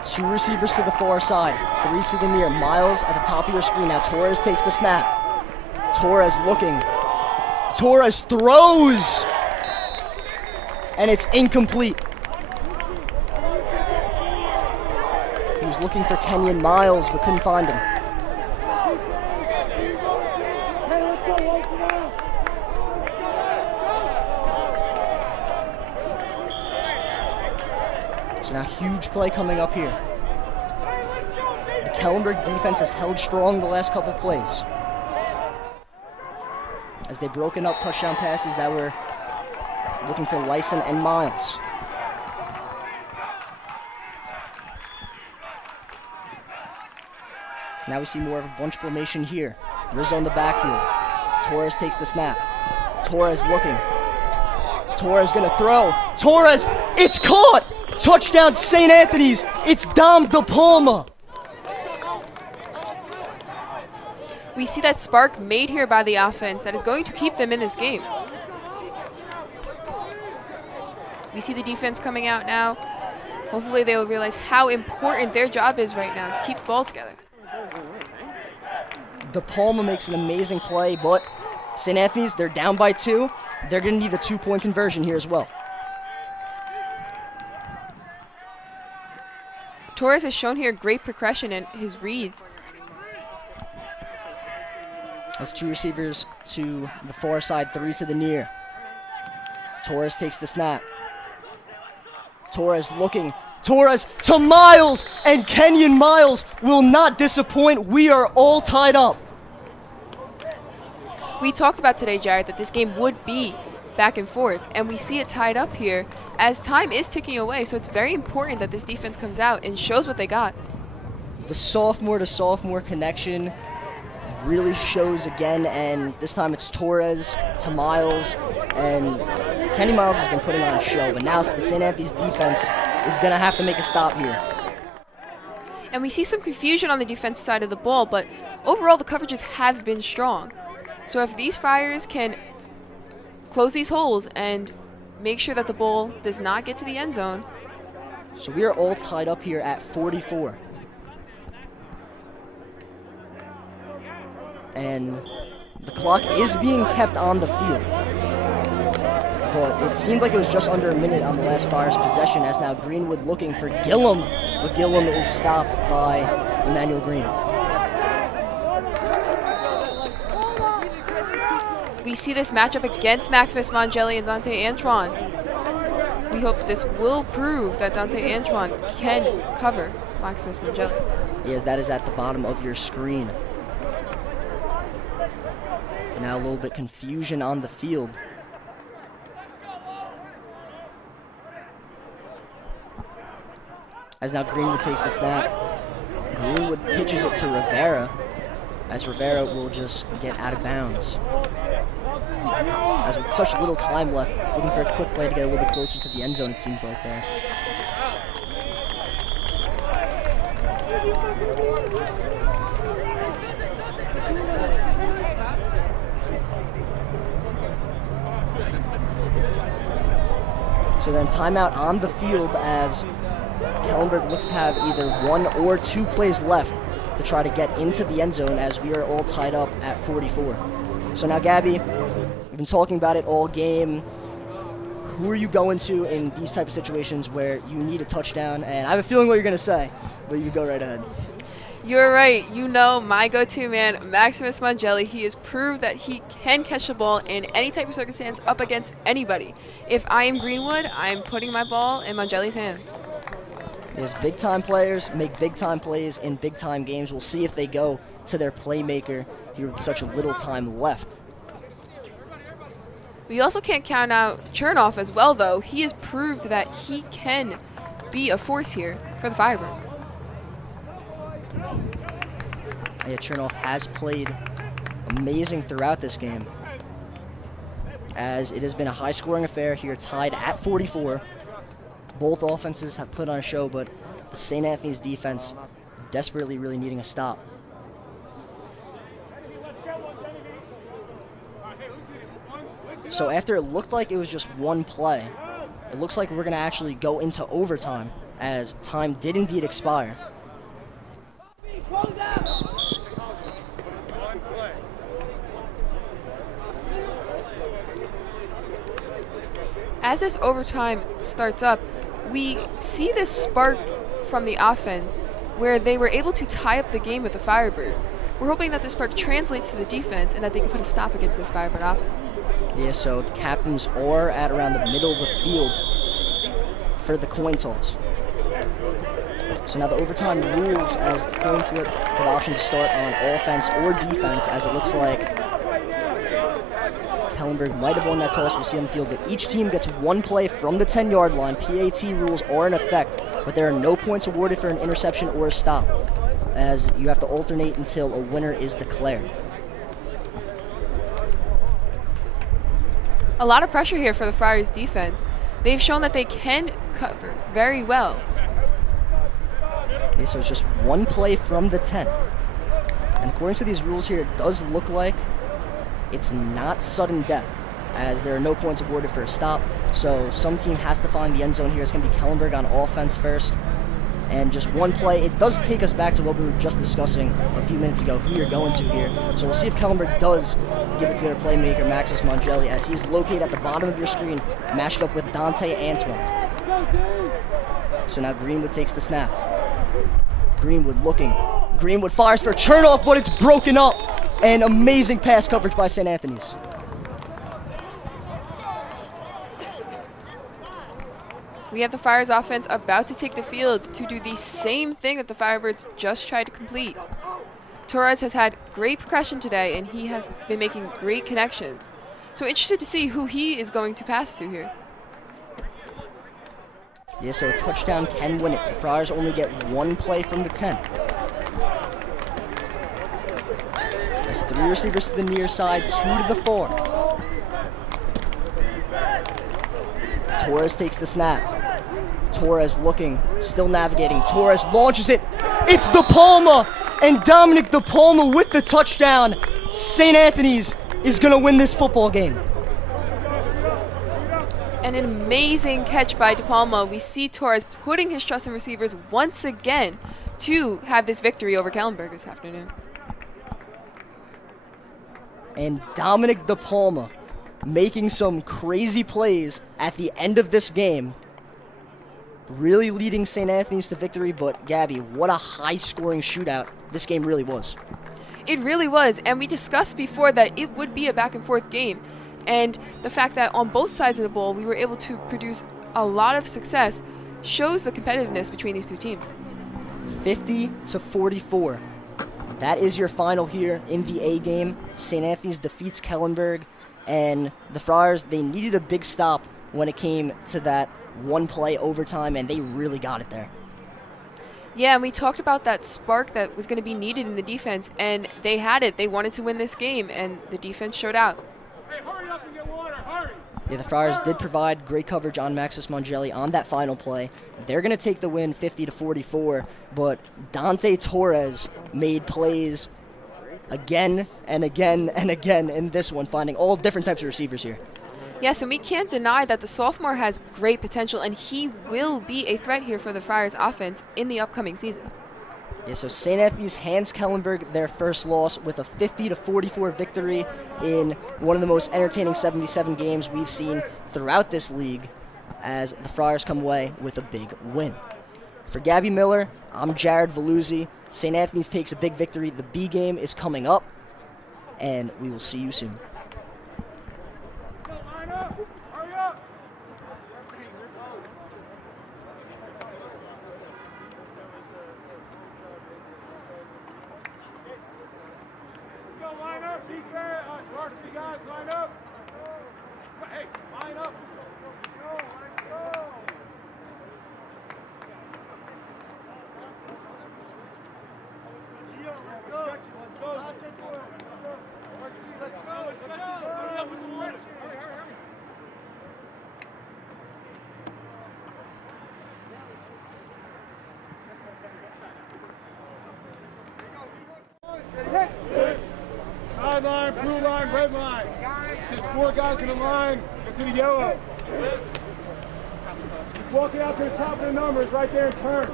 2 receivers to the far side, 3 to the near. Miles at the top of your screen. Now Torres takes the snap. Torres looking. Torres throws! And it's incomplete. He was looking for Kenyon Miles, but couldn't find him. So now huge play coming up here. The Kellenberg defense has held strong the last couple plays, as they've broken up touchdown passes that were looking for Lyson and Miles. Now we see more of a bunch formation here. Rizzo in the backfield. Torres takes the snap. Torres looking. Torres gonna throw. Torres, it's caught! Touchdown St. Anthony's. It's Dom De Palma. We see that spark made here by the offense that is going to keep them in this game. We see the defense coming out now. Hopefully they will realize how important their job is right now to keep the ball together. De Palma makes an amazing play, but St. Anthony's, they're down by 2. They're going to need the 2-point conversion here as well. Torres has shown here great progression in his reads. As 2 receivers to the far side, 3 to the near. Torres takes the snap. Torres looking, Torres to Miles, and Kenyon Miles will not disappoint. We are all tied up. We talked about today, Jared, that this game would be back and forth, and we see it tied up here as time is ticking away, so it's very important that this defense comes out and shows what they got. The sophomore to sophomore connection really shows again, and this time it's Torres to Miles, and Kenny Miles has been putting on a show, but now the St. Anthony's defense is going to have to make a stop here. And we see some confusion on the defense side of the ball, but overall the coverages have been strong. So if these Friars can close these holes and make sure that the ball does not get to the end zone. So we are all tied up here at 44. And the clock is being kept on the field. But it seemed like it was just under a minute on the last Friars possession, as now Greenwood looking for Gillum, but Gillum is stopped by Emmanuel Green. We see this matchup against Maximus Mongelli and Dante Antoine. We hope this will prove that Dante Antoine can cover Maximus Mongelli. Yes, that is at the bottom of your screen. And now a little bit confusion on the field. As now Greenwood takes the snap. Greenwood pitches it to Rivera, as Rivera will just get out of bounds. As with such little time left, looking for a quick play to get a little bit closer to the end zone, it seems like there. So then timeout on the field as Kellenberg looks to have either 1 or 2 plays left to try to get into the end zone, as we are all tied up at 44. So now, Gabby, we've been talking about it all game. Who are you going to in these type of situations where you need a touchdown? And I have a feeling what you're going to say, but you can go right ahead. You're right. You know my go-to man, Maximus Mongelli. He has proved that he can catch the ball in any type of circumstance up against anybody. If I am Greenwood, I'm putting my ball in Mongelli's hands. Yes, big-time players make big-time plays in big-time games. We'll see if they go to their playmaker here with such a little time left. We also can't count out Chernoff as well, though. He has proved that he can be a force here for the Firebirds. Yeah, Chernoff has played amazing throughout this game, as it has been a high-scoring affair here, tied at 44. Both offenses have put on a show, but the St. Anthony's defense desperately really needing a stop. So after it looked like it was just one play, it looks like we're going to actually go into overtime, as time did indeed expire. As this overtime starts up, we see this spark from the offense where they were able to tie up the game with the Firebirds. We're hoping that this spark translates to the defense and that they can put a stop against this Firebird offense. Yeah, so the captains are at around the middle of the field for the coin toss. So now the overtime rules as the coin flip for the option to start on offense or defense, as it looks like Kellenberg might have won that toss. We'll see on the field, but each team gets 1 play from the 10-yard line. PAT rules are in effect, but there are no points awarded for an interception or a stop, as you have to alternate until a winner is declared. A lot of pressure here for the Friars defense. They've shown that they can cover very well. Okay, so it's just 1 play from the 10. And according to these rules here, it does look like it's not sudden death, as there are no points awarded for a stop. So some team has to find the end zone here. It's going to be Kellenberg on offense first. And just 1 play. It does take us back to what we were just discussing a few minutes ago, who you're going to here. So we'll see if Kellenberg does give it to their playmaker, Maximus Mongelli, as he's located at the bottom of your screen, matched up with Dante Antoine. So now Greenwood takes the snap. Greenwood looking. Greenwood fires for Chernoff, but it's broken up. And amazing pass coverage by St. Anthony's. We have the Friars offense about to take the field to do the same thing that the Firebirds just tried to complete. Torres has had great progression today, and he has been making great connections. So interested to see who he is going to pass to here. Yeah, so a touchdown can win it. The Friars only get one play from the 10. That's 3 receivers to the near side, 2 to the 4. Torres takes the snap. Torres looking, still navigating. Torres launches it. It's De Palma, and Dominic De Palma with the touchdown. St. Anthony's is going to win this football game. An amazing catch by De Palma. We see Torres putting his trust in receivers once again to have this victory over Kellenberg this afternoon. And Dominic De Palma making some crazy plays at the end of this game, really leading St. Anthony's to victory. But Gabby, what a high-scoring shootout this game really was. It really was, and we discussed before that it would be a back-and-forth game. And the fact that on both sides of the ball we were able to produce a lot of success shows the competitiveness between these two teams. 50-44. That is your final here in the A game. St. Anthony's defeats Kellenberg, and the Friars, they needed a big stop when it came to that one-play overtime, and they really got it there. Yeah, and we talked about that spark that was going to be needed in the defense, and they had it. They wanted to win this game, and the defense showed out. Hey, hurry up and get water, hurry! Yeah, the Friars did provide great coverage on Maxis Mongelli on that final play. They're going to take the win 50-44, but Dante Torres made plays again and again and again in this one, finding all different types of receivers here. Yes, and we can't deny that the sophomore has great potential, and he will be a threat here for the Friars offense in the upcoming season. Yeah, so St. Anthony's hands Kellenberg their first loss with a 50-44 victory in one of the most entertaining 77 games we've seen throughout this league, as the Friars come away with a big win. For Gabby Miller, I'm Jared Veluzzi. St. Anthony's takes a big victory. The B game is coming up, and we will see you soon. Line up! Hurry up! Let's go, line up! Be fair! Varsity guys, line up! Hey, line up! Let's go! Let's go! Let's go! Let's go! Varsity, let's go! Let's go! Hurry up with the water! Hurry, hurry, hurry! Sideline, blue line, red line. There's 4 guys in the line. Go to the yellow. Just walk it out to the top of the numbers right there and turn.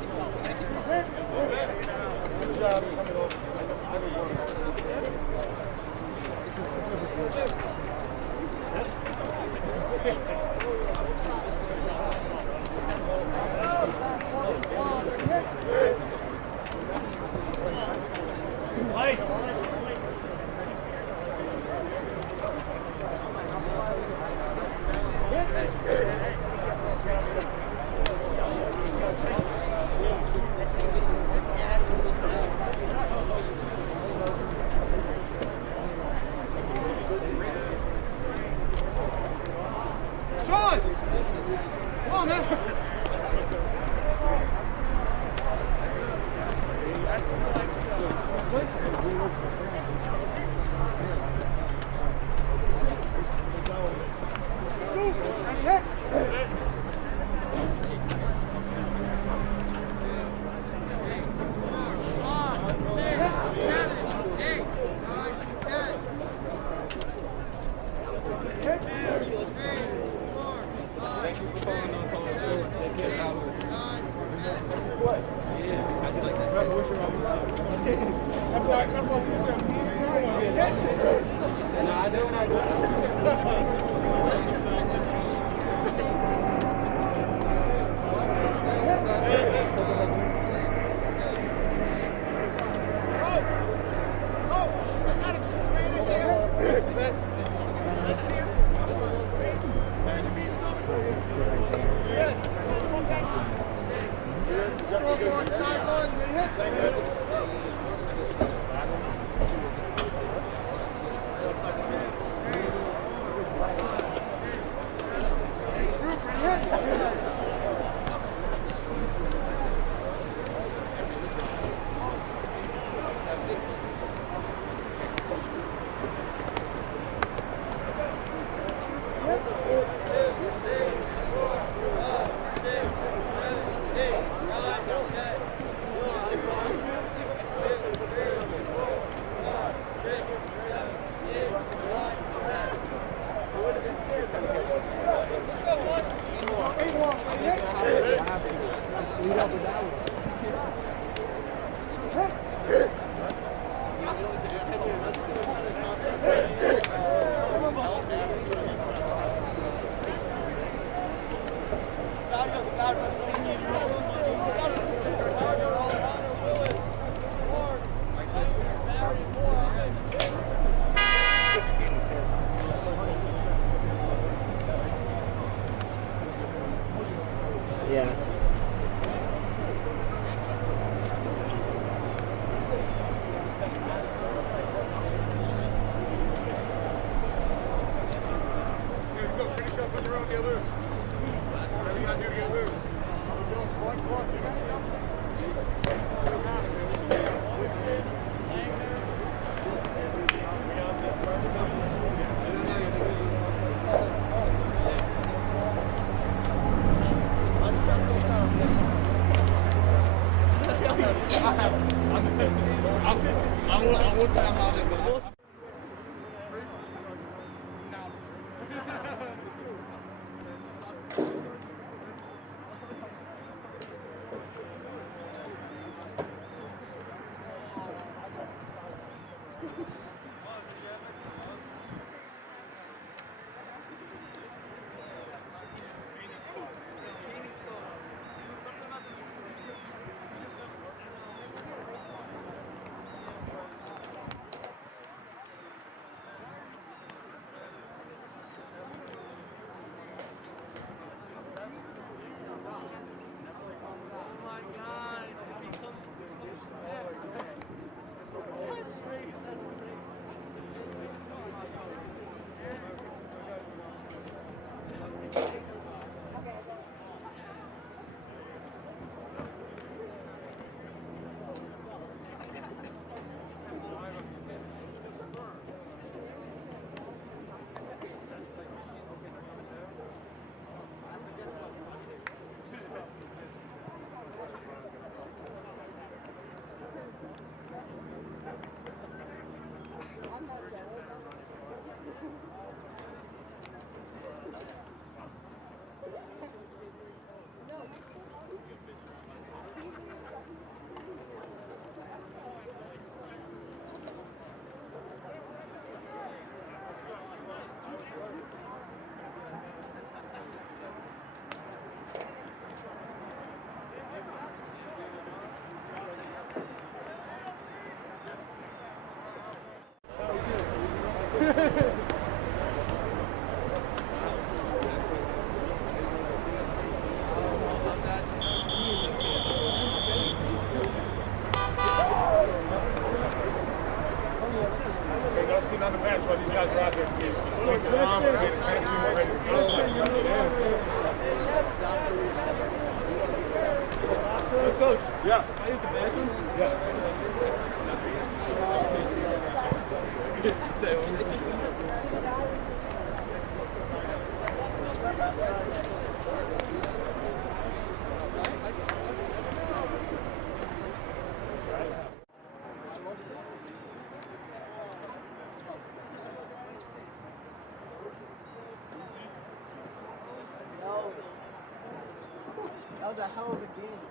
Good job. Yeah. Let's go. Finish up on your own. Get loose. Whatever you got to do to get loose. Point toss again. I won't say I'm not in, but On the bench while these guys are out there, please. Coach. Yeah. I used the bathroom? Yes. That was a hell of a game.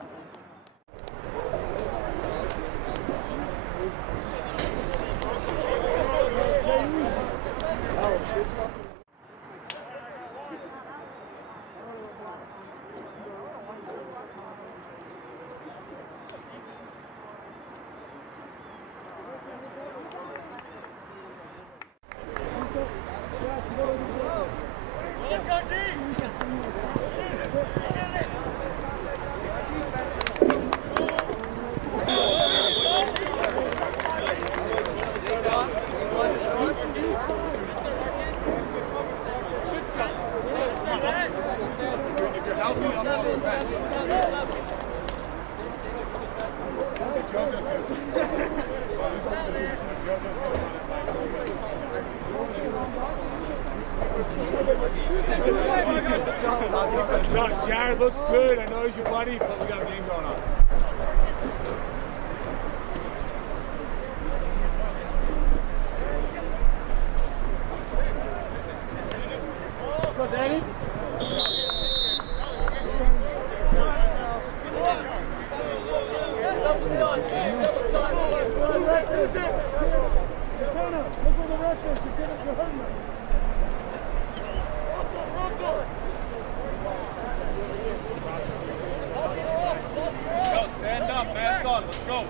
Jared looks good. I know he's your buddy, but we got a game going on. Go, Danny. Stand up, mask on, let's go.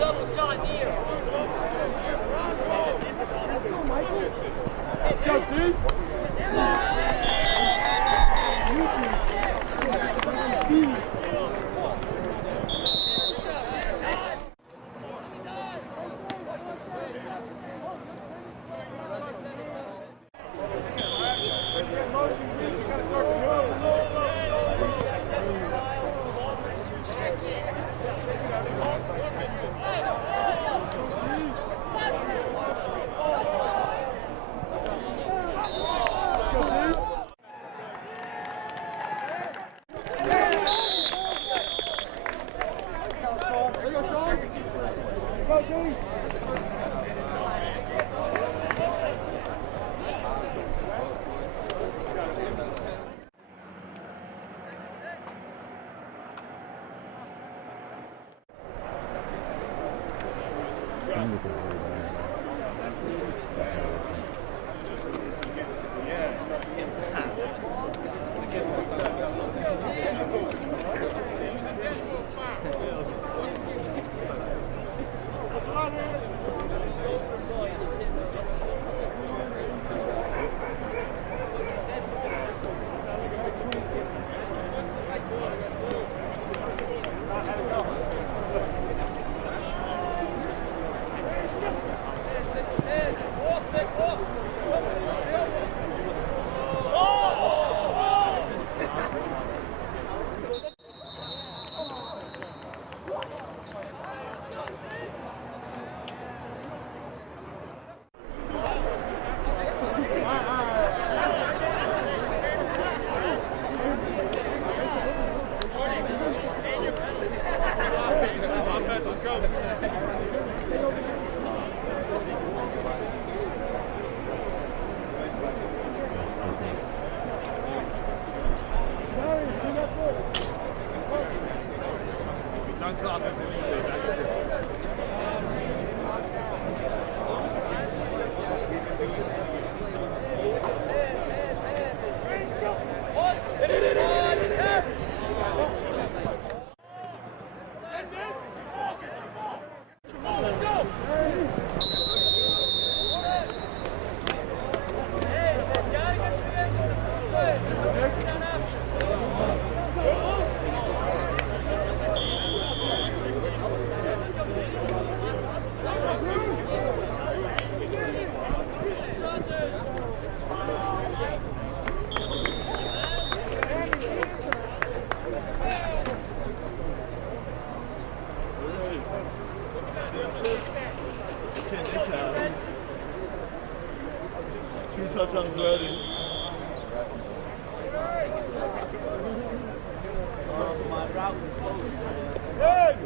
Double shot near. Go, dude. Go, dude. touchdowns ready. My route was close. Hey!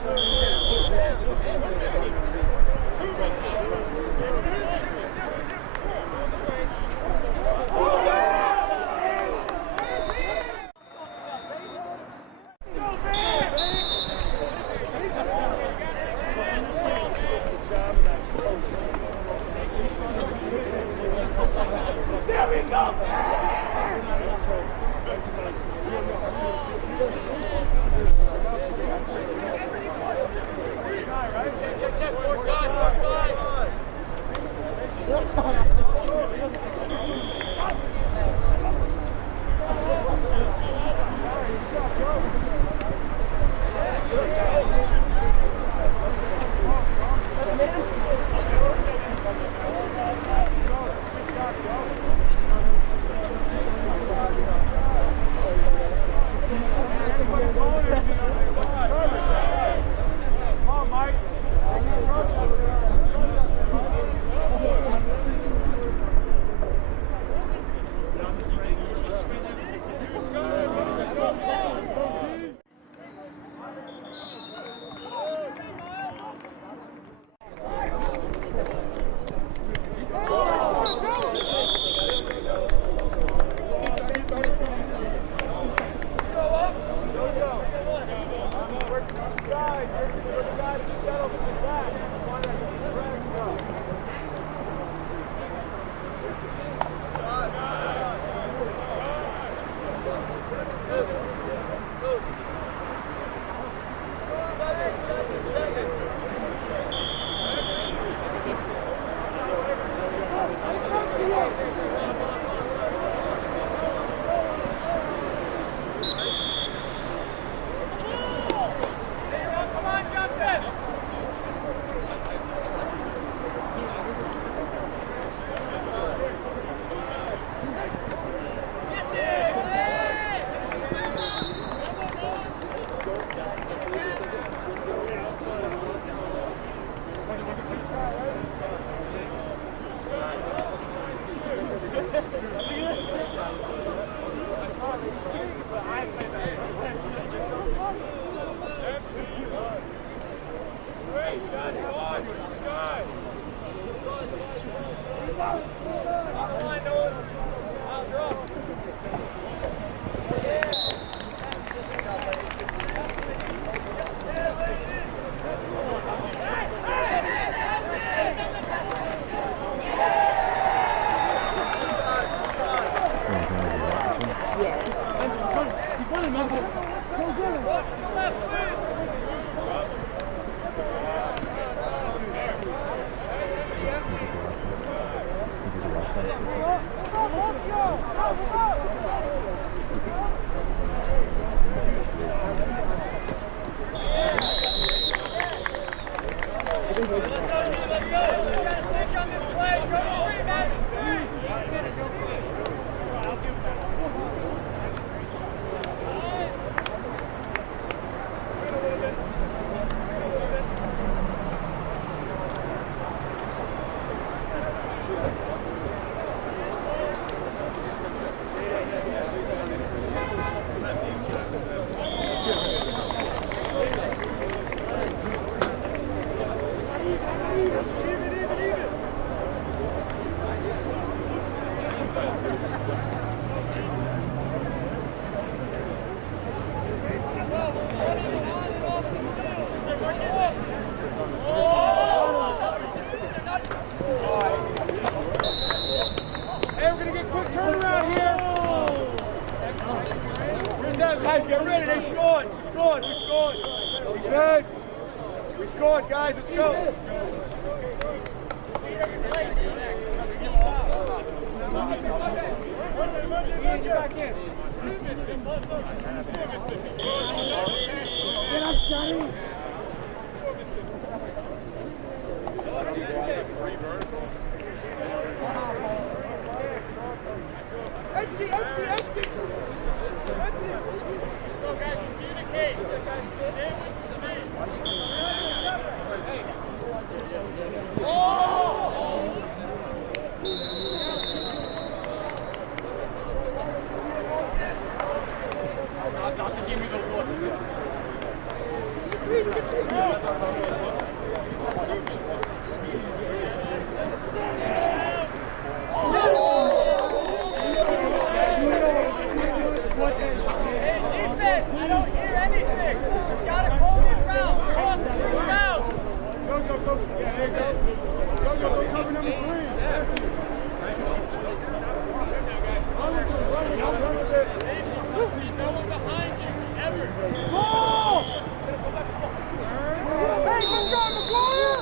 Sorry. Guys, get ready. They scored. We scored. We scored. Good. We scored, guys. Let's go. Get up, Johnny. Empty, empty, empty. Go, guys, communicate. Give me the water. I don't hear anything. You gotta call me around. Go. Yeah, there you go. Go, cover number 3. No one behind you, ever. Ball! Hey, let's go, McGuire!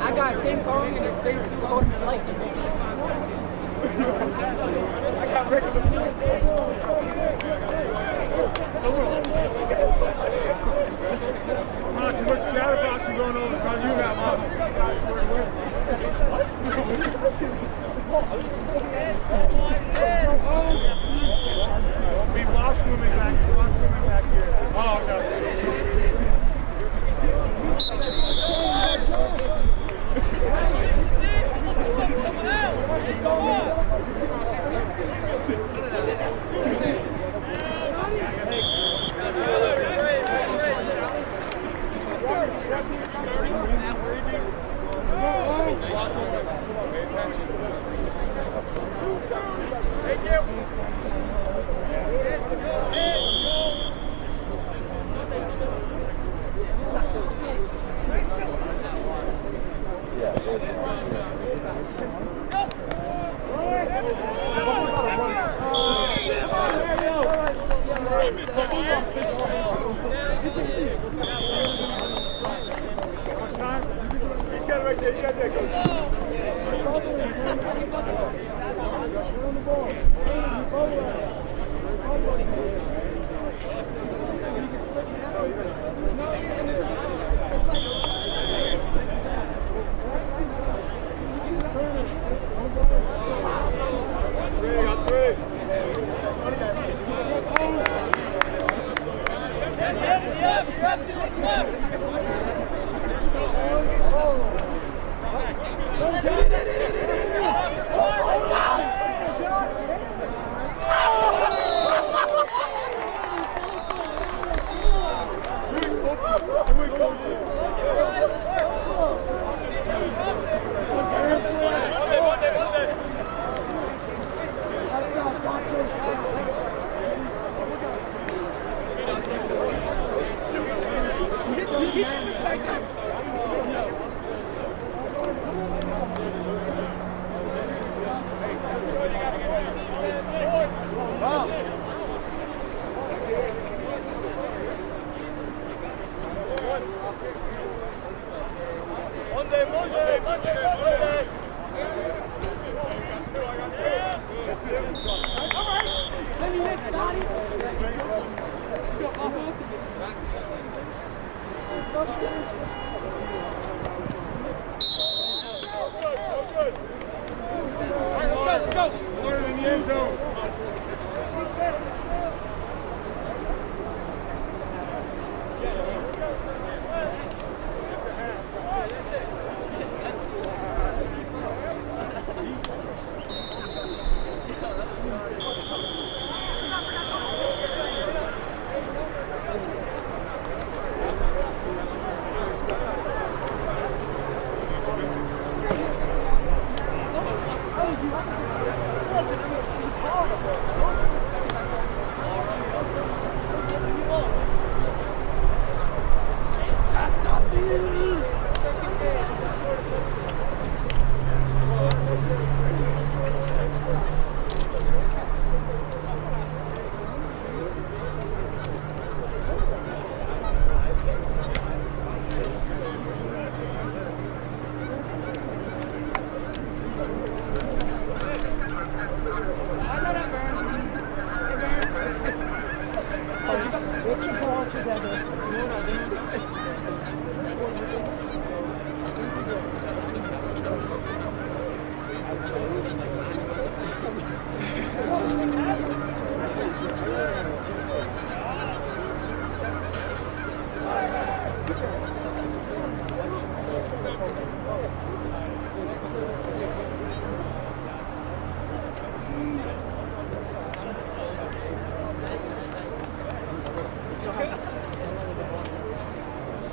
I got ping pong and it's basically holding the light. I got regular Not too much shadow boxing going on. It's on you now, Moss. Don't be lost swimming back. Lost swimming back here. Oh, no. Let's go. Corner in the end zone. Get your balls together.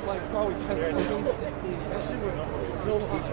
Like probably 10 seconds. That shit went so high.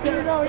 Here you go.